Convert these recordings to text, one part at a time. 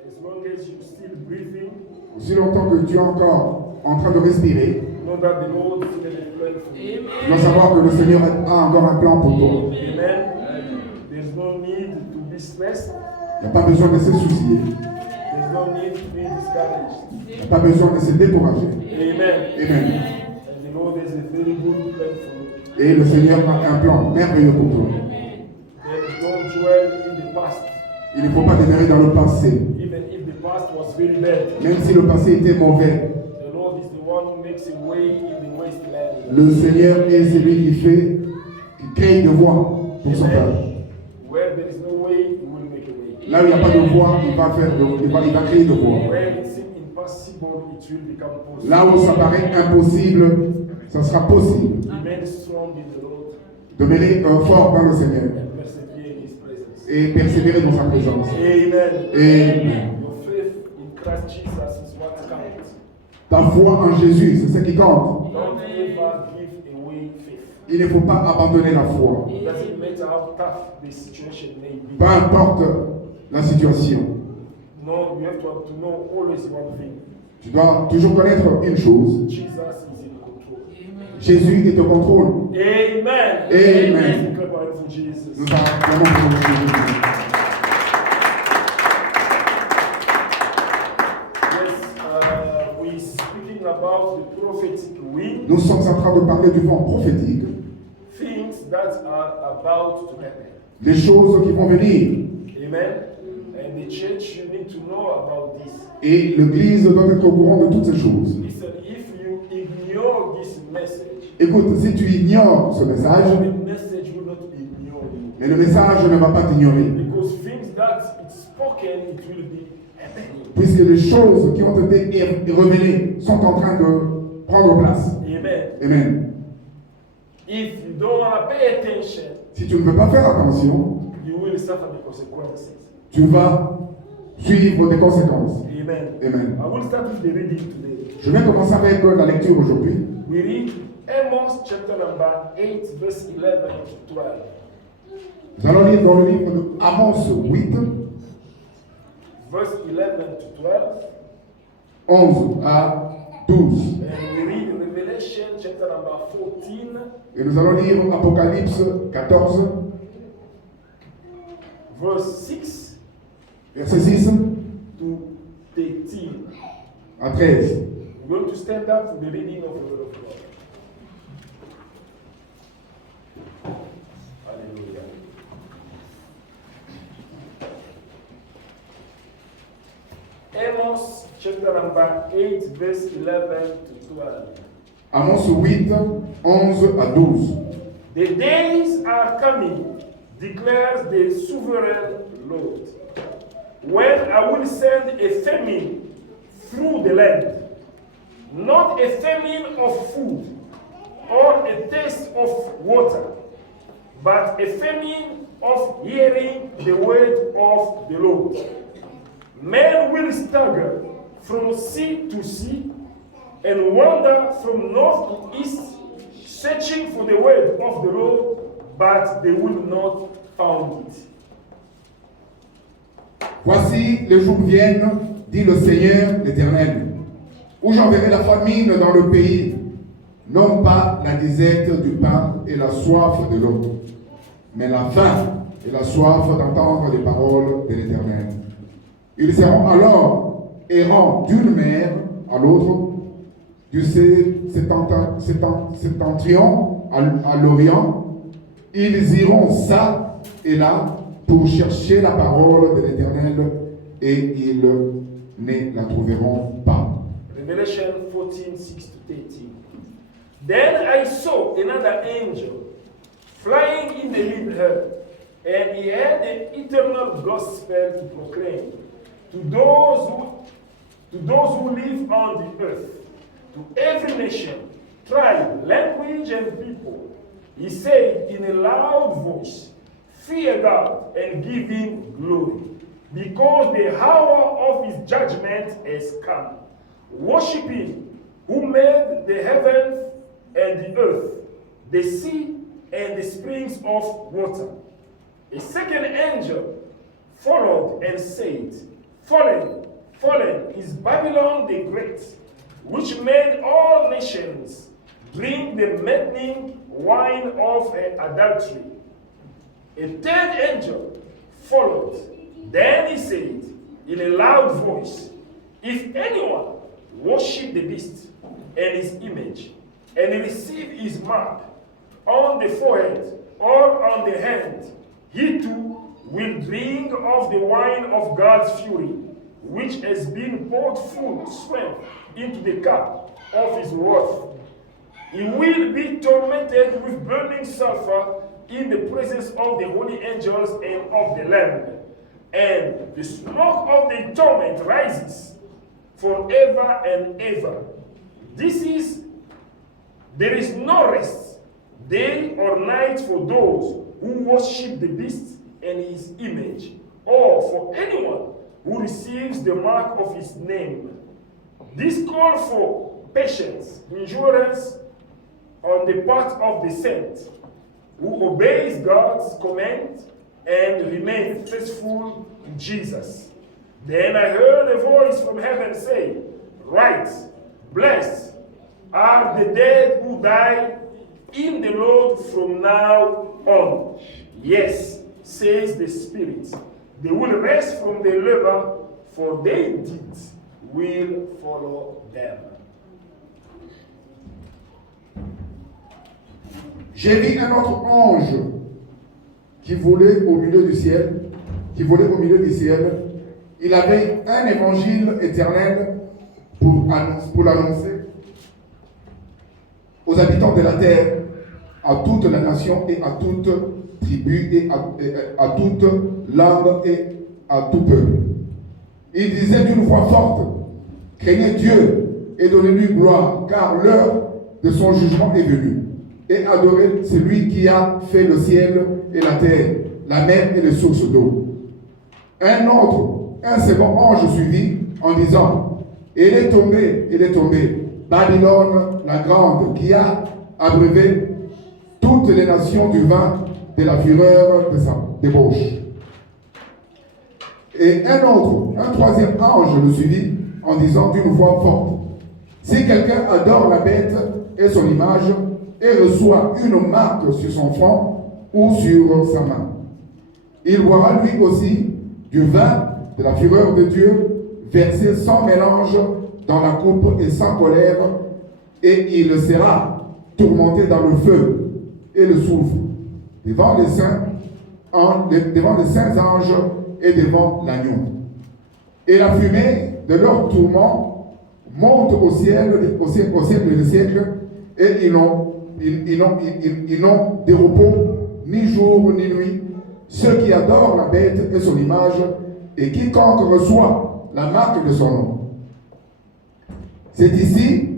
As long as you're still breathing, aussi longtemps que tu es encore en train de respirer, know that the Lord is going to plan for you. tu dois savoir que le Seigneur a encore un plan pour toi. Amen. There's no need to be stressed. Il n'y a pas besoin de se soucier. There's no need to be discouraged. Il n'y a pas besoin de se décourager. Amen. Amen. And the Lord has a very good plan for you. Et le Seigneur a un plan merveilleux pour toi. Then don't dwell in the past. Il ne faut pas demeurer dans le passé. Even if the past was very bad. Même si le passé était mauvais, The Lord is the one who makes a way in the wasteland. le Seigneur est celui qui crée des voies pour son peuple. Where there is no way, He will make a way. Là où il n'y a pas de voie, il va créer des voies. Where it seems impossible, it will become possible. Là où ça paraît impossible, ça sera possible. Remain strong in the Lord Demeurer fort dans le Seigneur and persevere in His presence. et persévérer dans sa présence. Amen. Amen. Your faith in Christ Jesus is what counts. Ta foi en Jésus, c'est ce qui compte. Don't ever give away faith. Il ne faut pas abandonner la foi. It doesn't matter how tough the situation may be. Peu importe la situation. No, you have to know always one thing. Tu dois toujours connaître une chose. Jesus is in control. Jésus est au contrôle. Amen. Amen. Clap our hands for Jesus. Nous acclamons pour Jésus. Yes, we're speaking about the prophetic wind, Nous sommes en train de parler du vent prophétique. things that are about to happen. Les choses qui vont venir. Amen. And the church, you need to know about this. Et l'Église doit être au courant de toutes ces choses. Listen, if you ignore this message, Écoute, si tu ignores ce message, the message will not ignore you. mais le message ne va pas t'ignorer. Because things that it's spoken, it will be happening. Puisque les choses qui ont été révélées sont en train de prendre place. Amen. Amen. If you don't want to pay attention, Si tu ne veux pas faire attention, you will suffer the consequences. tu vas suivre des conséquences. Amen. Amen. I will start with the reading today. Je vais commencer avec la lecture aujourd'hui. We read Amos chapter number 8, verse 11 to 12. Nous allons lire dans le livre de Amos 8, Verse 11 to 12. 11 à 12. And we read Revelation chapter number 14, Et nous allons lire Apocalypse 14, verse 6 verset 6 to 13. à 13. We're going to stand up for the reading of the word of God. Hallelujah. Amos chapter number 8, verse 11 to 12. Amos 8, 11 à 12. The days are coming, declares the sovereign Lord, when I will send a famine through the land, not a famine of food or a thirst of water, but a famine of hearing the word of the Lord. Men will stagger from sea to sea and wander from north to east, searching for the word of the Lord, but they will not find it. Voici, les jours viennent, dit le Seigneur l'Éternel, où j'enverrai la famine dans le pays, non pas la disette du pain et la soif de l'eau, mais la faim et la soif d'entendre les paroles de l'Éternel. Ils seront alors errants d'une mer à l'autre, du septentrion à l'Orient. Ils iront ça et là pour chercher la parole de l'Éternel et ils ne la trouveront pas. Revelation 14, 6 to 13. Then I saw another angel flying in the mid-air, And he had an eternal gospel to proclaim to those who live on the earth, to every nation, tribe, language, and people. He said in a loud voice, "Fear God and give him glory, because the hour of his judgment has come. Worship him who made the heavens and the earth, the sea, and the springs of water." A second angel followed and said, "Fallen, fallen is Babylon the Great, which made all nations drink the maddening wine of her adultery." A third angel followed. Then he said in a loud voice, "If anyone worship the beast and his image, and receive his mark on the forehead or on the hand, he too will drink of the wine of God's fury, which has been poured full strength into the cup of his wrath. He will be tormented with burning sulfur in the presence of the holy angels and of the Lamb. And the smoke of the torment rises forever and ever. There is no rest, day or night, for those who worship the beast and his image, or for anyone who receives the mark of his name." This call for patience, endurance on the part of the saint who obeys God's command and remains faithful to Jesus. Then I heard a voice from heaven say, "Write, blessed are the dead who die in the Lord from now on. Yes, says the Spirit, they will rest from their labor, for their deeds will follow them." J'ai vu un autre ange qui volait au milieu du ciel, Il avait un évangile éternel pour l'annoncer aux habitants de la terre, à toute la nation et à toute tribu et à toute langue et à tout peuple. Il disait d'une voix forte, craignez Dieu et donnez-lui gloire, car l'heure de son jugement est venue. Et adorez celui qui a fait le ciel et la terre, la mer et les sources d'eau. Un second ange suivit en disant, il est tombé, Babylone la grande, qui a abreuvé toutes les nations du vin de la fureur de sa débauche. Et un troisième ange le suivit en disant d'une voix forte, si quelqu'un adore la bête et son image et reçoit une marque sur son front ou sur sa main, il boira lui aussi du vin de la fureur de Dieu, versé sans mélange dans la coupe et sans colère, et il sera tourmenté dans le feu et le soufre, devant les saints anges et devant l'agneau. Et la fumée de leur tourment monte au ciel des siècles, et ils n'ont de repos ni jour ni nuit, ceux qui adorent la bête et son image, et quiconque reçoit la marque de son nom. C'est ici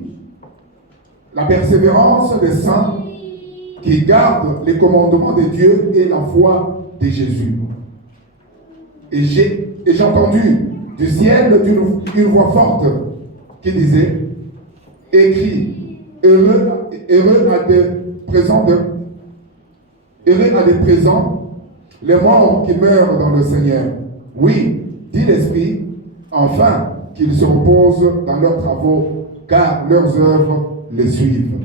la persévérance des saints qui gardent les commandements de Dieu et la foi de Jésus. Et j'ai entendu du ciel une voix forte qui disait, écrit, heureux à des présents les morts qui meurent dans le Seigneur. Oui, dit l'Esprit, enfin qu'ils se reposent dans leurs travaux, car leurs œuvres les suivent.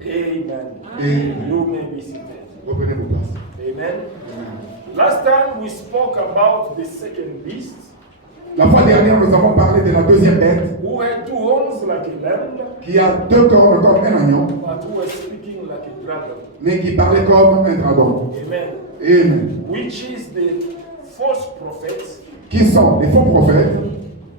Amen. Et You may be seated. reprenez vos places. Amen. Last time we spoke about the second beast, La fois dernière, nous avons parlé de la deuxième bête who had two horns like a lamb, qui a deux cornes comme un agneau, but who was speaking like a dragon. mais qui parlait comme un dragon. Amen. Amen. Which is the false prophet Qui sont les faux prophètes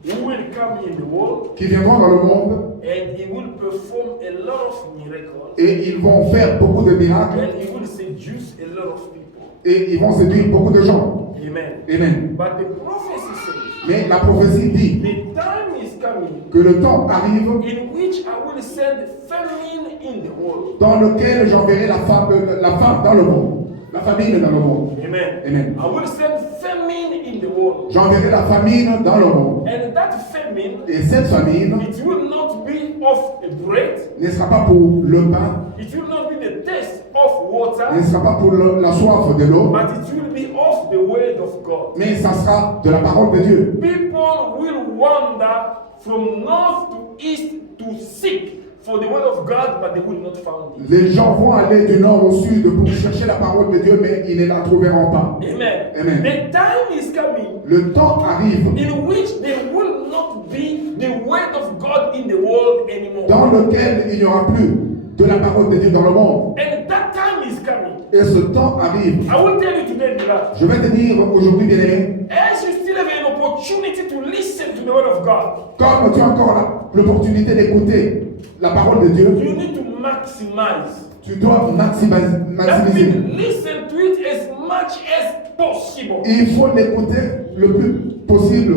who will come in the world qui viendront dans le monde and he will perform a lot of miracles et ils vont faire beaucoup de miracles and he will seduce a lot of people. Et ils vont séduire beaucoup de gens. Amen. Amen. But the prophecy says, Mais la prophétie dit the time is coming que le temps arrive in which I will send famine in the world. dans lequel j'enverrai la femme dans le monde, la famine dans le monde. Amen. Amen. I will send famine in the world. J'enverrai la famine dans le monde. And that famine, Et cette famine it will not be of bread, ne sera pas pour le pain, it will not be the taste of water, ne sera pas pour la soif de l'eau, but it will be of the word of God. mais ça sera de la parole de Dieu. People will wander from north to east to seek for the word of God, but they will not find it. Les gens vont aller du nord au sud pour chercher la parole de Dieu, mais ils ne la trouveront pas. Amen. Amen. The time is coming Le temps arrive in which there will not be the word of God in the world anymore. dans lequel il n'y aura plus de la parole de Dieu dans le monde. And that time is coming. Et ce temps arrive. I will tell you today, beloved, Je vais te dire aujourd'hui, bien-aimé, as you still have an opportunity to listen to the word of God, comme tu as encore l'opportunité d'écouter la parole de Dieu, you need to maximize. tu dois That maximiser. means listen to it as much as possible, Il faut l'écouter le plus possible,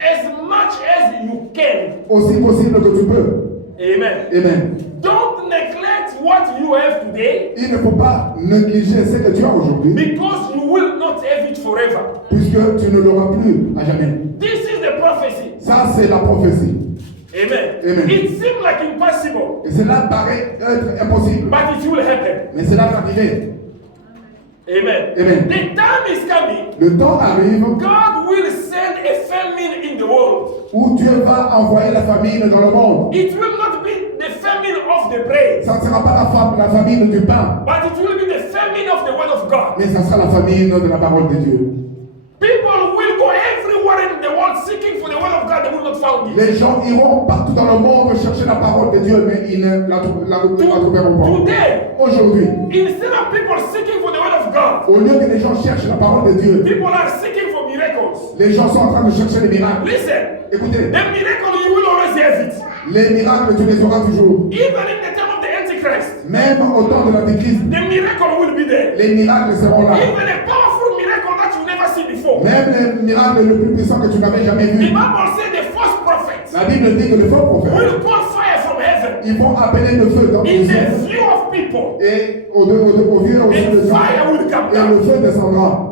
as much as you can. aussi possible que tu peux. Amen. Amen. Don't neglect what you have today, Il ne faut pas négliger ce que tu as aujourd'hui, because you will not have it forever. puisque tu ne l'auras plus à jamais. This is the prophecy. Ça, c'est la prophétie. Amen. Amen. It seems like impossible, Et cela paraît être impossible, but it will happen. mais cela va arriver. Amen. Amen. The time is coming. Le temps arrive God will send a famine in the world. où Dieu va envoyer la famine dans le monde. It will not be the famine of the bread, Ça ne sera pas la famine du pain, but it will be the famine of the word of God. mais ça sera la famine de la parole de Dieu. People will go everywhere in the world seeking for the word of God. They will not find it. Les gens iront partout dans le monde chercher la parole de Dieu, mais ils ne la trouveront pas. Today, Aujourd'hui, instead of people seeking for the word of God, au lieu que les gens cherchent la parole de Dieu, people are seeking for miracles. les gens sont en train de chercher les miracles. Listen, Écoutez, the miracle you will always have it. les miracles, tu les auras toujours. Even in the time of the Antichrist, Même au temps de l'Antéchrist, the miracle will be there. les miracles seront là. Even a powerful miracle that you never seen before. Même les miracles le plus puissants que tu n'avais jamais The vus. Bible said the false prophets La Bible dit que les faux prophètes, will pour fire from heaven ils vont appeler le feu dans in le ciel. the view of people, Et au vieux au ciel and de Dieu. fire will come Et down. le feu descendra.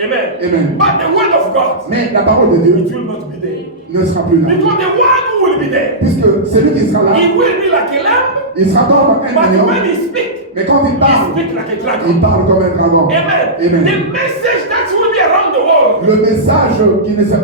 Amen. Amen. But the word of God, Mais la parole de Dieu it will not be there. ne sera plus là. Because the one who will be there, Puisque celui qui sera là, he will be like a lamb, il sera comme un but lion. when he speaks, Mais quand il he parle, speaks like a il dragon. parle comme un dragon. Amen. Amen. The message that will be around the world, Le message qui ne sera,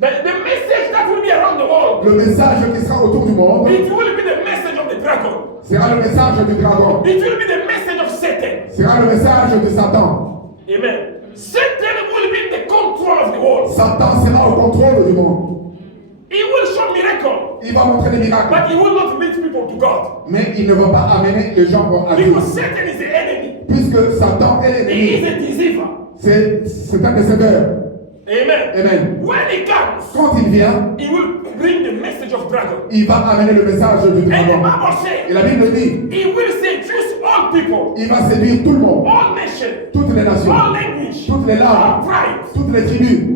the message that will be around the world, le message qui sera autour du monde it will be the message of the dragon. sera le message du dragon. It will be the message of Satan. Sera le message de Satan. Amen. Satan will be in the control of the world. Satan sera au contrôle du monde. He will show miracle, Il va montrer des miracles. but he will not lead people to God. Mais il ne va pas amener les gens à Dieu. Because Satan is the enemy. Puisque Satan est He is l'ennemi. a deceiver. C'est un déceveur. Amen. Amen. When he comes, Quand il vient, he will bring the message of dragon. il va amener le message du And the dragon. Bible Et says la Bible dit, he will seduce all people, il va séduire tout le monde, all nations, toutes les nations, all language, toutes les all langues, tribes. toutes les tribus.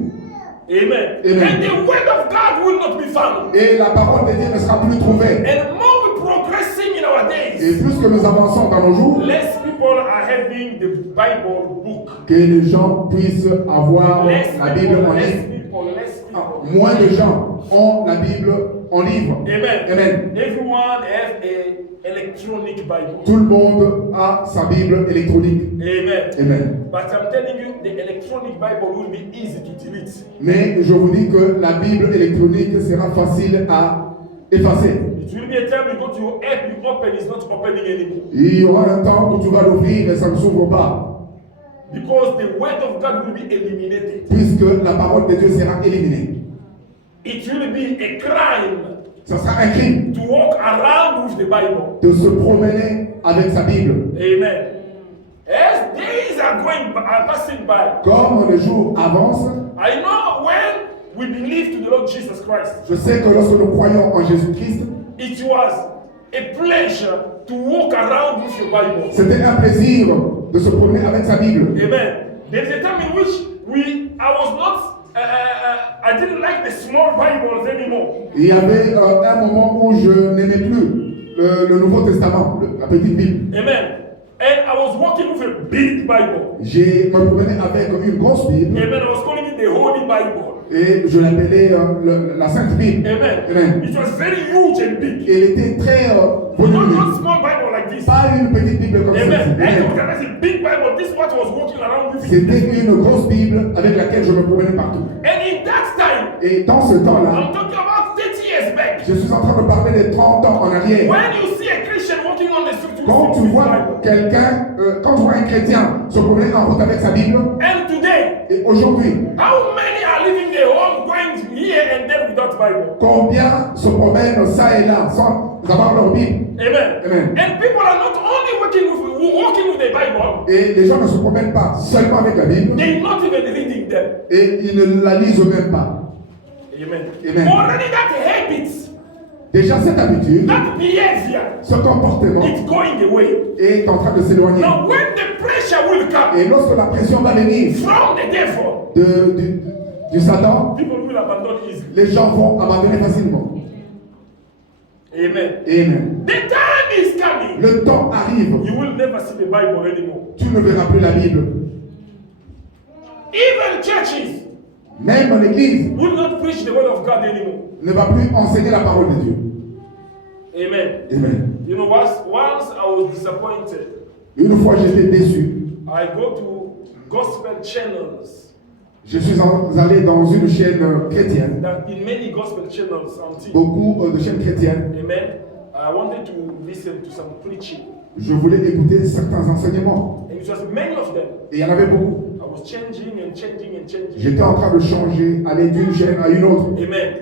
Amen. Amen. And the word of God will not be found. Et la parole de Dieu ne sera plus trouvée. And more we're progressing in our days, Et plus que nous avançons dans nos jours, less people are having the Bible book. que les gens puissent avoir Less la Bible people, en less livre. people, less people. Moins de gens ont la Bible en livre. Amen. Amen. Everyone has a electronic Bible. Tout le monde a sa Bible électronique. Amen. Amen. But I'm telling you, the electronic Bible will be easy to delete. Mais je vous dis que la Bible électronique sera facile à effacer. It will be a time you go to your app, you open, it's not opening anymore. Il y aura un temps où tu vas l'ouvrir et ça ne s'ouvre pas. Because the word of God will be eliminated. Puisque la parole de Dieu sera éliminée. It will be a crime Ça sera un crime to walk around with the Bible. de se promener avec sa Bible. Amen. As days are passing by, Comme les jours avancent, I know when we believe to the Lord Jesus Christ, je sais que lorsque nous croyons en Jésus-Christ, it was a pleasure to walk around with your Bible. c'était un plaisir de se promener avec sa Bible. Amen. There's a time in which I didn't like the small Bibles anymore. Il y avait un moment où je n'aimais plus le Nouveau Testament, la petite Bible. Amen. And I was walking with a big Bible. J'ai me promené avec une grosse Bible. Amen. I was calling it the Holy Bible. Et je l'appelais la Sainte Bible. Amen. Amen. It was very huge and big. Elle était très Not volumineuse. small Bible like this. Pas une petite Bible comme Amen. celle-ci. And Amen. that's a big Bible. This is what I was walking around with. C'était une grosse Bible avec laquelle je me promenais partout. And in that time, Et dans ce temps-là, I'm talking about 30 years back. je suis en train de parler des 30 ans en arrière. When you see a Christian walking on the street with Quand tu his vois Bible, quelqu'un, quand tu vois un chrétien se promener en route avec sa Bible, and today, et aujourd'hui, how many are leaving their home, going here and there without Bible? combien se promènent ça et là sans avoir leur Bible? Amen. Amen. And people are not only walking with the Bible, Et les gens ne se promènent pas seulement avec la Bible, they're not even reading them. et ils ne la lisent même pas. Amen. Amen. Already that habit, Déjà cette habitude, that behavior, ce comportement it's going away. est en train de s'éloigner. Now when the pressure will come Et lorsque la pression va venir from the devil, du Satan, people will abandon easily. les gens vont abandonner facilement. Amen. Amen. The time is coming. Le temps arrive, You will never see the Bible anymore. tu ne verras plus la Bible. Even churches Même l'église will not preach the word of God anymore. ne va plus enseigner la parole de Dieu. Amen. Amen. You know, once I was disappointed, Une fois j'étais déçu. I go to gospel channels. Je suis allé dans une chaîne chrétienne, That in many gospel channels on TV. beaucoup de chaînes chrétiennes. Amen. I wanted to listen to some preaching. Je voulais écouter certains enseignements. And it was many of them. Et il y en avait beaucoup. I was changing and changing and changing. J'étais en train de changer, aller d'une chaîne à une autre. Amen.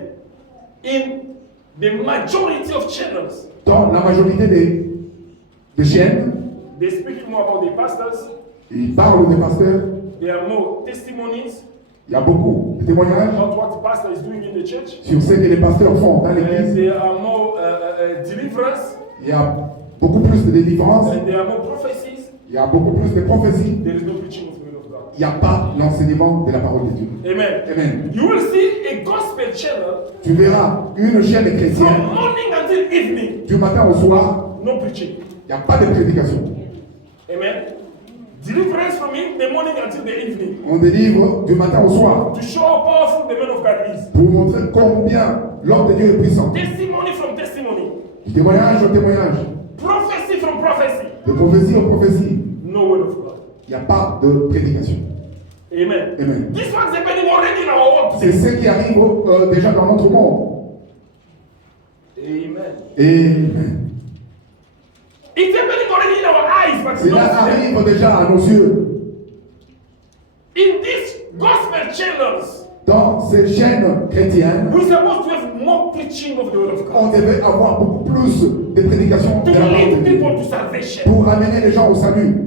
In the majority of channels, Dans la majorité des chaînes, they're speaking more about the pastors. ils parlent des pasteurs. There are more testimonies Il y a beaucoup de témoignages about what the pastor is doing in the church. sur ce que les pasteurs font dans And l'église. there are more deliverance. Il y a beaucoup plus de délivrances. And there are more prophecies. Il y a beaucoup plus de prophéties. There is no preaching of the word of God. Il n'y a pas l'enseignement de la parole de Dieu. Amen. Amen. You will see a gospel channel Tu verras une chaîne from chrétienne morning until evening. du matin au soir. No preaching. Il n'y a pas de prédication. Amen. Deliverance from the morning until the evening. On délivre du matin au soir To show how powerful the man of God is. pour montrer combien l'homme de Dieu est puissant. Testimony from testimony. Du témoignage au témoignage, Prophecy from prophecy. de prophétie en prophétie. No word of God. Il n'y a pas de prédication. Amen. Amen. This one's happening already in our world C'est today. ce qui arrive déjà dans notre monde. Amen. Amen. It's happening already in our eyes, but we Cela don't see them. arrive déjà à nos yeux. In these gospel channels, Dans ces chaînes chrétiennes, we're supposed to have more preaching of the word of on God. devait avoir beaucoup plus de prédications To de la parole lead de Dieu people to salvation. pour amener les gens au salut.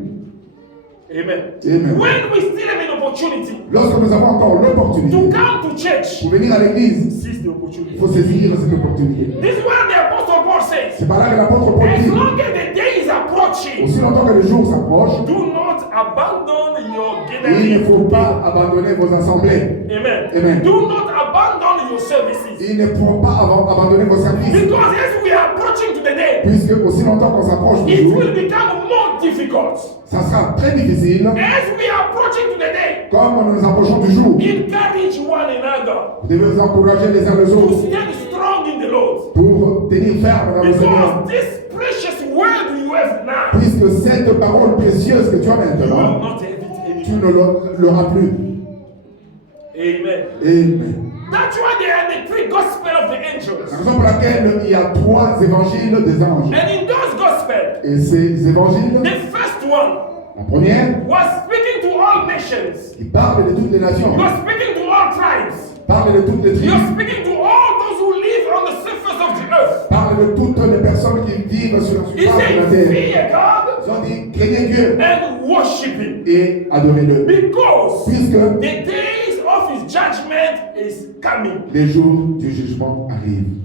Amen. Amen. When we still have an opportunity Lorsque nous avons encore l'opportunité to come to church, pour venir à l'église, seize the il opportunity. faut saisir cette opportunité. This is what the Apostle Paul says. C'est par là que l'apôtre Paul As dit, long as the day is approaching, aussi longtemps que le jour s'approche, do not abandon your il ne gathering. faut pas abandonner vos assemblées. Amen. Amen. Do not abandon your services. Il ne faut pas abandonner vos services. Because as we are approaching to the day, Puisque aussi longtemps qu'on s'approche du it jour, will become more difficult. ça sera très difficile. As we are approaching to the day, Comme nous nous approchons du jour, encourage one another vous devez vous encourager les uns les to autres stand strong in the Lord. pour tenir ferme dans le Seigneur. Because this precious word you have now, Puisque cette parole précieuse que tu as you will maintenant, not have it tu anymore. ne l'auras plus. Amen. Amen. That's why there are the three gospel of the La angels. raison pour laquelle il y a 3 évangiles des anges. And in those gospel, Et ces évangiles, the first one la première, was speaking to all nations. il parle de toutes les nations, He was speaking to all tribes. parle de toutes les He was tribus, speaking to all those who live on the surface of the earth. parle de toutes les personnes qui vivent sur la He surface de la said, terre. fear God Ils ont dit, craignez Dieu and worship Him. et adorez-le. Because Puisque the days of His judgment is coming. les jours du jugement arrivent.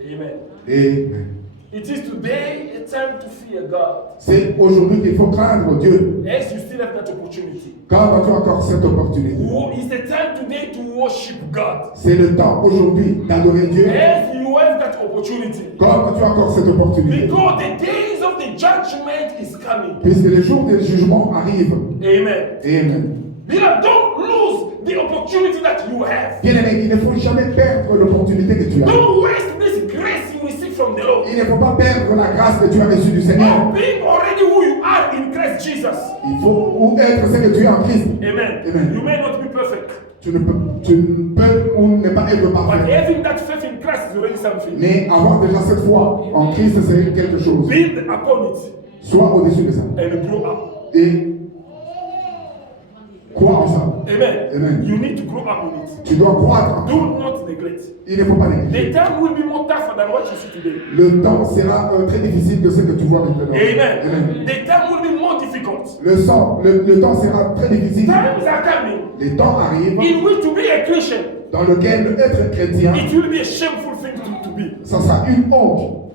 Amen. Amen. It is today a time to fear God. C'est aujourd'hui qu'il faut craindre Dieu. As you still have that opportunity. Quand tu as encore cette opportunité. It's the time today to worship God. C'est le temps aujourd'hui d'adorer Dieu. As you have that opportunity. Quand tu as encore cette opportunité. Because the days of the judgment is coming. Puisque les jours du jugement arrivent. Amen. Amen. Beloved, don't lose the opportunity that you have. Bien aimé, il ne faut jamais perdre l'opportunité que tu as. Don't waste this grace you receive from the Lord. Il ne faut pas perdre la grâce que tu as reçue du Seigneur. Of being already who you are in Christ Jesus. Il faut être ce que tu es en Christ. Amen. Amen. You may not be perfect. Tu ne peux ou ne pas être But parfait. having that faith in Christ is already something. Mais avoir déjà cette foi en Christ, c'est quelque chose. Build upon it Sois au-dessus de ça. and grow up. Et crois en ça. Amen. Amen. You need to grow up in it. Tu dois croître. Do not neglect. Il ne faut pas négliger. The time will be more tougher than what you see today. Le temps sera très difficile que ce que tu vois maintenant. Amen. Amen. The time will be more difficult. Le temps sera très difficile. Times are coming Les temps arrivent in which to be a Christian, dans lequel être chrétien, it will be a shameful thing to be. ça sera une honte.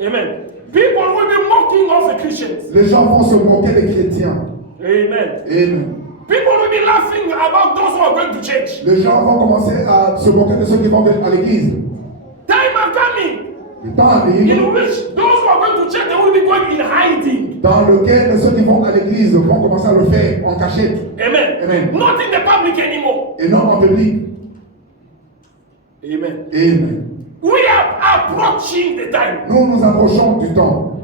Amen. People will be mocking of the Christians. Les gens vont se moquer des chrétiens. Amen. Amen. People will be laughing about those who are going to church. Les gens vont commencer à se moquer de ceux qui vont à l'église. Time are coming Le temps arrive in which those who are going to church, they will be going in hiding. dans lequel ceux qui vont à l'église vont commencer à le faire en cachette. Amen. Amen. Not in the public anymore. Et non en public. Amen. Amen. We are approaching the time. Nous approchons du temps.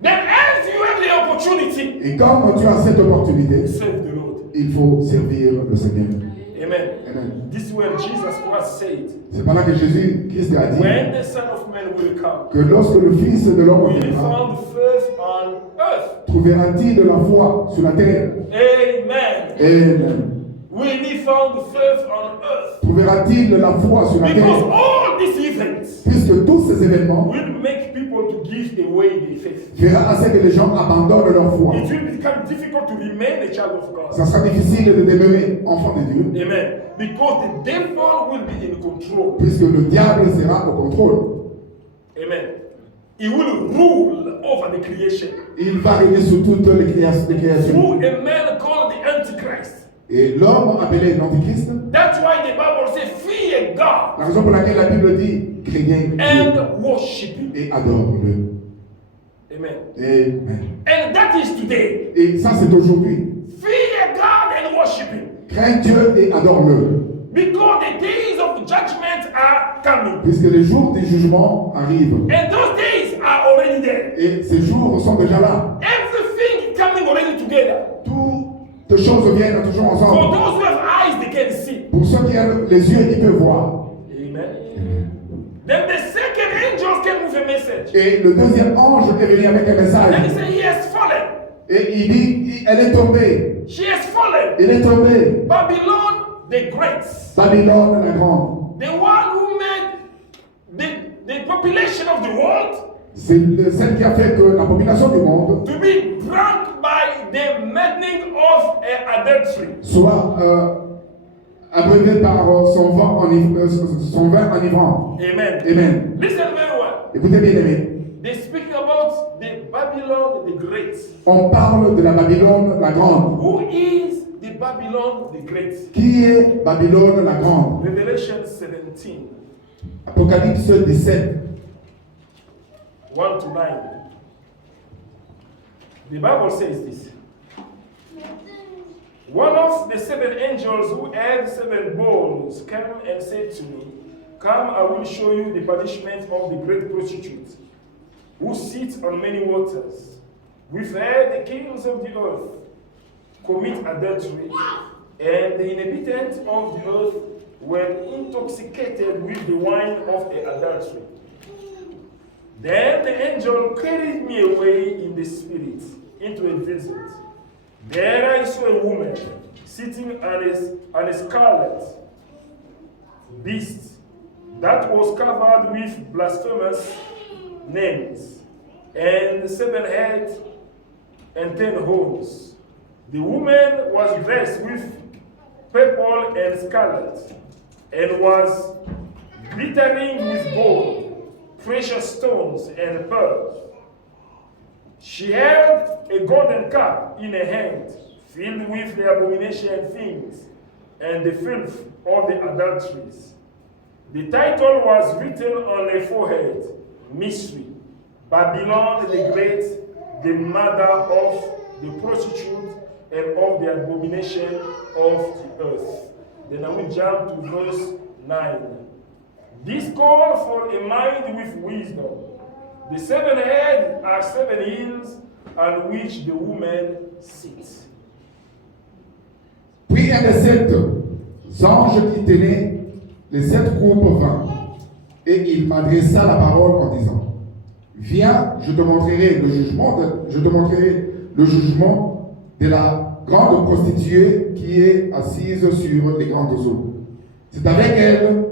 Then as you have the opportunity, Et comme tu as cette opportunité, serve the Lord. il faut servir le Seigneur. Amen. Amen. This is where Jesus Christ said, C'est pendant que Jésus Christ a dit when the Son of Man will come, que lorsque le Fils de l'homme will he viendra, found faith on earth? trouvera-t-il de la foi sur la terre? Amen. Amen. Will he found faith on earth? Trouvera-t-il de la foi sur la Because terre? all these events Puisque tous ces événements will make people to give away their faith. fera à ce que les gens abandonnent leur foi. It will become difficult to remain a child of God. Ça sera difficile de demeurer enfant de Dieu, Amen. Because the devil will be in control. puisque le diable sera au contrôle. Amen. He will rule over the creation. Il va régner sur toutes les créations. Through a man called the Antichrist. Et l'homme appelé l'Antichrist, That's why the Bible says, fear God la raison pour laquelle la Bible dit craignez Dieu and worship Him. et adore-le. Amen. Amen. And that is today. Et ça c'est aujourd'hui. Fear God and worship Him. Crains Dieu et adore-le. Because the days of judgment are coming. Puisque les jours du jugement arrivent. And those days are already there. Et ces jours sont déjà là. Everything is coming already together. Toutes choses viennent toujours For ensemble. those who have eyes, they can see. Pour ceux qui ont les yeux, ils peuvent voir. Amen. Then the second angel came with a message. Et le deuxième ange est venu avec un And he message. said, he has fallen. Et il dit, elle est tombée. She has fallen. Elle est tombée. Babylon the Great. Babylone la grande. The one who made the population of the world C'est celle qui a fait que la population du monde to be drunk by the maddening of adultery. soit abreuvée par son vin enivrant. Amen. Amen. Listen very well. Écoutez bien aimé. They speaking about the Babylon the Great. On parle de la Babylone la grande. Who is the Babylon the Great? Qui est Babylone la grande? Revelation 17, Apocalypse 17. 1 to 9. The Bible says this. One of the seven angels who had seven bowls came and said to me, come, I will show you the punishment of the great prostitute, who sits on many waters. With her the kings of the earth commit adultery, and the inhabitants of the earth were intoxicated with the wine of her adultery. Then the angel carried me away in the spirit into a desert. There I saw a woman sitting on a scarlet beast that was covered with blasphemous names, and 7 heads and 10 horns. The woman was dressed with purple and scarlet, and was glittering with gold, precious stones and pearls. She held a golden cup in her hand, filled with the abomination things and the filth of the adulteries. The title was written on her forehead, Mystery, Babylon the Great, the mother of the prostitute and of the abomination of the earth. Then I will jump to verse 9. This call for a mind with wisdom. The 7 heads are 7 hills on which the woman sits. Puis un des 7 anges qui tenaient les 7 coupes vint, et il m'adressa la parole en disant, viens, je te montrerai le jugement de la grande prostituée qui est assise sur les grandes eaux. C'est avec elle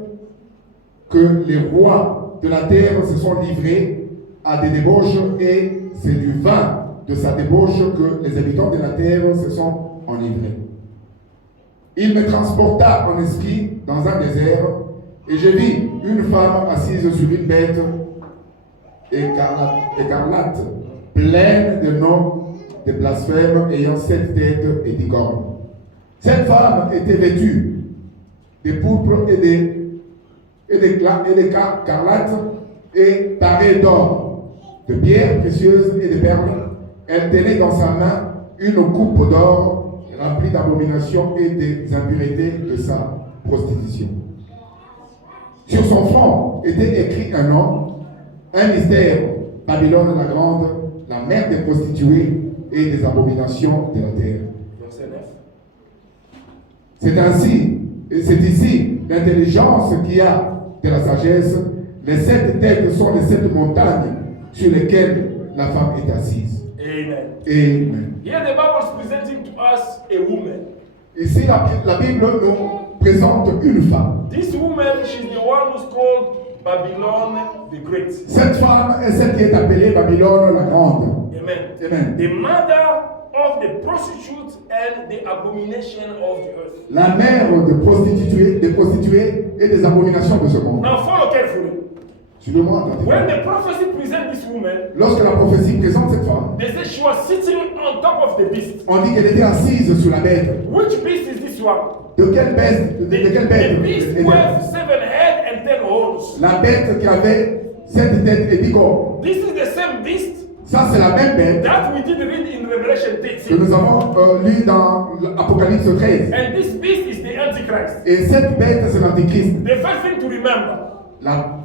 que les rois de la terre se sont livrés à des débauches, et c'est du vin de sa débauche que les habitants de la terre se sont enivrés. Il me transporta en esprit dans un désert, et je vis une femme assise sur une bête écarlate, pleine de noms de blasphèmes, ayant 7 têtes et 10 cornes. Cette femme était vêtue de pourpre et d'écarlate, et parée d'or, de pierres précieuses et de perles. Elle tenait dans sa main une coupe d'or remplie d'abominations et des impuretés de sa prostitution. Sur son front était écrit un nom, un mystère, Babylone la grande, la mère des prostituées et des abominations de la terre. C'est ici l'intelligence qui a de la sagesse. Les 7 têtes sont les 7 montagnes sur lesquelles la femme est assise. Amen. Amen. Here the Bible is presenting to us a woman. Ici, la Bible nous présente une femme. This woman, she's the one who's called Babylon the Great. Cette femme est celle qui est appelée Babylone la grande. Amen. Amen. The mother of the prostitute and the abomination of the earth. La mère des prostituées et des abominations de ce monde. Now follow carefully. Suivez-moi. When the prophecy presents this woman, Lorsque la prophétie présente cette femme, they say she was sitting on top of the beast. on dit qu'elle était assise sur la bête. Which beast is this one? De quelle bête? The beast était-elle? with 7 heads and 10 horns. La bête qui avait 7 têtes et 10 cornes. This is the same beast Ça, c'est la même bête that we did read in Revelation que 13. nous avons lu dans l'Apocalypse 13. And this beast is the Antichrist. Et cette bête, c'est l'Antichrist. The first thing to remember, La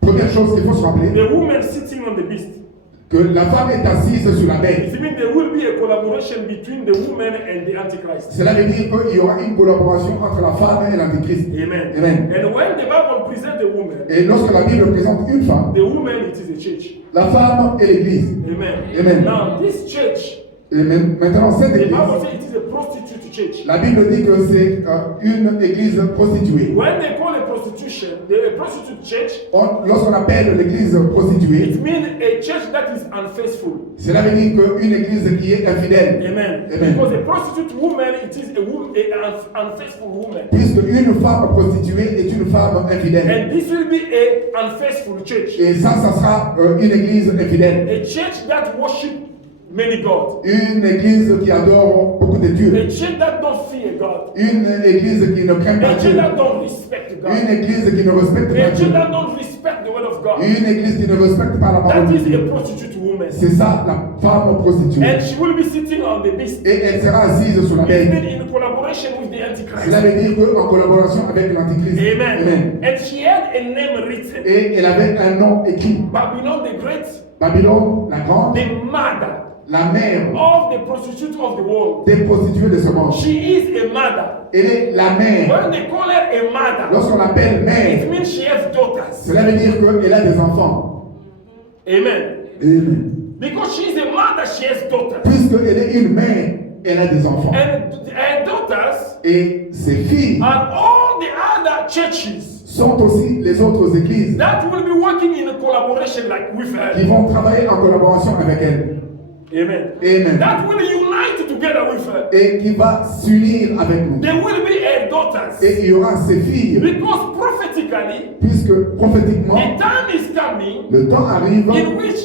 première chose qu'il faut se rappeler, the woman sitting on the beast. que la femme est assise sur la bête. It means there will be a collaboration between the woman and the Antichrist. Cela veut dire qu'il y aura une collaboration entre la femme et l'Antichrist. Amen. Amen. And when the Bible presents the woman, Et lorsque la Bible présente une femme, the woman, it is a church. la femme est l'Église. Amen. Amen. Now, this church, Et maintenant, cette the Église, Bible says it is a prostitute church. la Bible dit que c'est une Église prostituée. When they call a prostitution, the prostitute church, Lorsqu'on appelle l'Église prostituée, it means a church that is unfaithful. cela veut dire qu'une Église qui est infidèle. Amen. Amen. Because a prostitute woman, it is an unfaithful woman. Puisque une femme prostituée est une femme infidèle. And this will be a unfaithful church. Et ça sera une Église infidèle. A church that worship many gods. Une Église qui adore beaucoup de dieux. A church that don't fear God. Une Église qui ne craint pas A church Dieu. that don't respect God. Une Église qui ne respecte A pas church Dieu. that don't respect the word of God. Une Église qui ne respecte pas la parole That de is Dieu. a prostitute woman. C'est ça, la femme prostituée. And she will be sitting on the beast. Et elle sera assise sur la bête. Even in collaboration with the Antichrist. Cela veut dire qu'en collaboration avec l'Antichrist. Amen. And she had a name written. Et elle avait un nom écrit. Babylon the Great, Babylone, la grande, the mother la mère of the prostitute of the world. des prostituées de ce monde. She is a mother. Elle est la mère. When they call her a mother, Lorsqu'on l'appelle it mère, means she has daughters. cela veut dire qu'elle a des enfants. Amen. Amen. Because she is a mother, she has daughters. Puisqu'elle est une mère, elle a des enfants. And her daughters Et ses filles and all the other churches sont aussi les autres églises that will be working in a collaboration like with qui her. vont travailler en collaboration avec elle. Amen. Amen. That will unite together with her. Et qui va s'unir avec nous. There will be her daughters. Et il y aura ses filles. Because prophetically, prophetically, puisque prophétiquement, the time is coming le temps arrive in which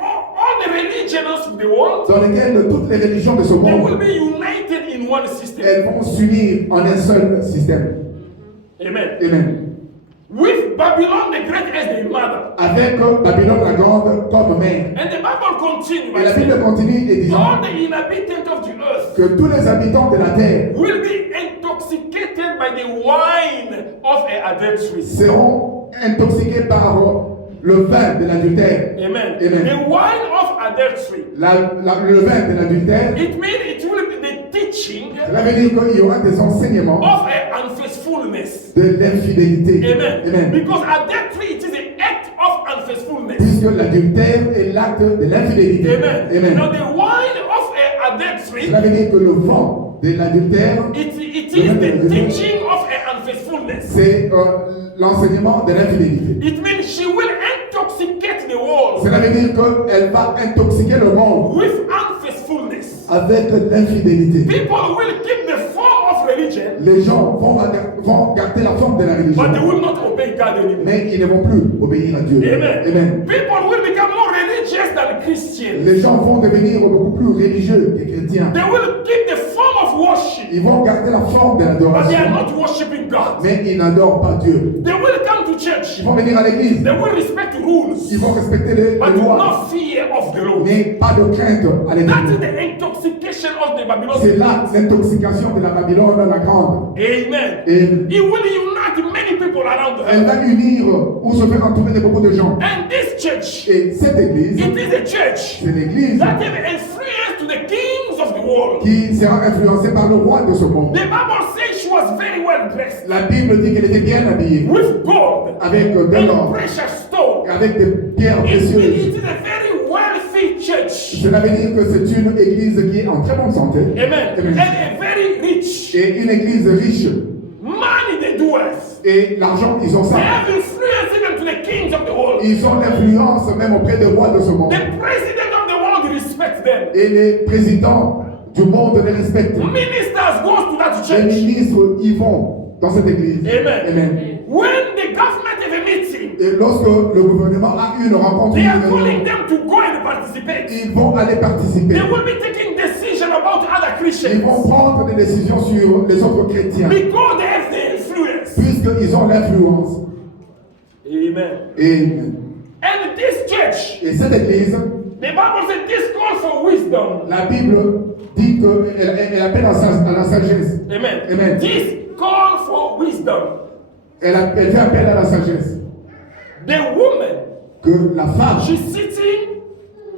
all the religions of the world, dans lequel toutes les religions de ce they will monde, be united in one system. elles vont s'unir en un seul système. Amen. Amen. With Babylon the great as the mother. Avec Babylone la grande comme mère. And the Bible continues by Et la saying, Bible continue et disant all the inhabitants of the earth que tous les habitants de la terre will be intoxicated by the wine of adultery. seront intoxiqués par le vin de l'adultère. Amen. Amen. The wine of adultery. Le vin de l'adultère, It means it will be the teaching cela veut dire qu'il y aura des enseignements of unfaithfulness. de l'infidélité. Amen. Amen. Because adultery, it is the act of unfaithfulness. Puisque l'adultère est l'acte de l'infidélité. Amen. Amen. Now the wine of adultery, Cela veut dire que le vent de l'adultère, it is the teaching of unfaithfulness. c'est l'enseignement de l'infidélité. It means she will intoxicate the world Cela veut dire qu'elle va intoxiquer le monde with unfaithfulness. avec l'infidélité. People will keep the form of religion, Les gens vont garder la forme de la religion, but they will not obey God anymore. mais ils ne vont plus obéir à Dieu. Amen. Amen. People will become more religious than Christians. Les gens vont devenir beaucoup plus religieux que chrétiens. They will keep the form of worship, Ils vont garder la forme de but they are l'adoration, not worshiping God. mais ils n'adorent pas Dieu. They will come to church. Ils vont venir à l'église, They will respect rules, ils vont respecter les but lois, no fear of the Lord. mais pas de crainte à That is l'église. the intoxication of the C'est Babylonians. là l'intoxication de la Babylone la grande. Amen. Et It will unite many people around elle her. va unir ou se faire entourer de beaucoup de gens. And this church, Et cette église, it is a church c'est l'église that have influence to the kings of the world. qui sera influencée par le roi de ce monde. The Bible says she was very well dressed La Bible dit qu'elle était bien habillée, with gold avec de and l'or, precious stone. avec des pierres It précieuses. is a very wealthy church. Cela veut dire que c'est une église qui est en très bonne santé. Amen. Amen. And a very rich. Et une église riche. Money they do us. Et l'argent, ils ont They ça. have influence even to the kings of the world. Ils ont l'influence même auprès des rois de ce monde. The president of the world respects them. Et les présidents du monde les respectent. Ministers goes to that Les church. ministres y vont dans cette église. Amen. Amen. When the government have a meeting, Et lorsque le gouvernement a une rencontre, they are calling them to go and participate. ils vont aller participer. They will be taking decision about other Ils Christians vont prendre des décisions sur les autres chrétiens. because they have the influence. Puisqu'ils ont l'influence. Amen. Et And this church, cette église, the Bible says this call for wisdom. la Bible dit qu'elle appelle à la sagesse. Amen. Amen. This call for wisdom. Elle fait appel à la sagesse. The woman, Que la femme she's sitting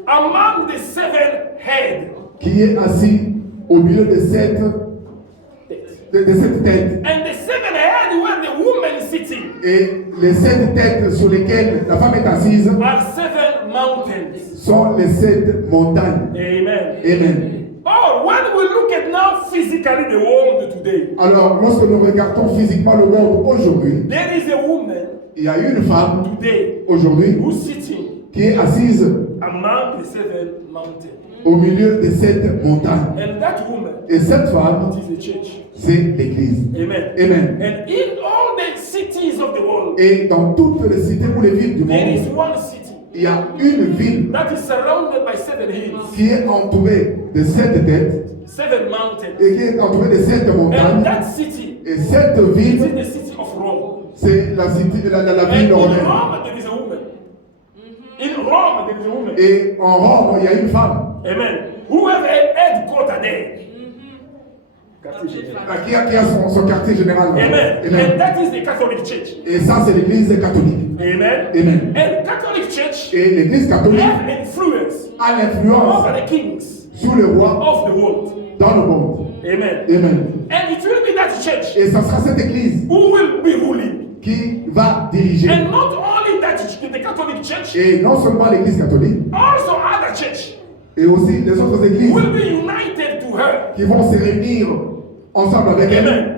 among the seven heads. qui est assise au milieu de cette tête And the seven heads where the woman is sitting et les 7 têtes sur lesquelles la femme est assise are seven mountains. sont les 7 montagnes. Amen. Amen. Oh, when we look at now physically the world today, Alors, lorsque nous regardons physiquement le monde aujourd'hui, there is a woman il y a une femme today aujourd'hui who's sitting qui est assise among the seven mountains. au milieu de 7 montagnes. And that woman, Et cette femme, it is the church. c'est l'église. Amen. Amen. And in all the cities of the world, Et dans toutes les cités ou les villes du there is monde, one city il y a une ville that is surrounded by seven hills, qui est entourée de 7 têtes seven mountains. et qui est entourée de 7 And montagnes. that city Et cette is ville, in the city of Rome. c'est la And ville in romaine. Rome, there is a woman. In Rome, there is a woman. Et en Rome, il y a une femme Amen. Who have a headquarter there. Quartier général. qui a son quartier général. Amen. And Amen. that is the Catholic Church. Et ça, c'est l'église catholique. Amen. Amen. And Catholic Church Et l'église catholique have influence a l'influence over the kings sur le roi of the world. dans le monde. Amen. Amen. And it will be that church Et ça sera cette église who will be ruling. qui va diriger. And not only that church, the Catholic Church, Et non seulement l'église catholique, also other church et aussi les autres églises will be united to her. qui vont se réunir ensemble avec elle. Amen.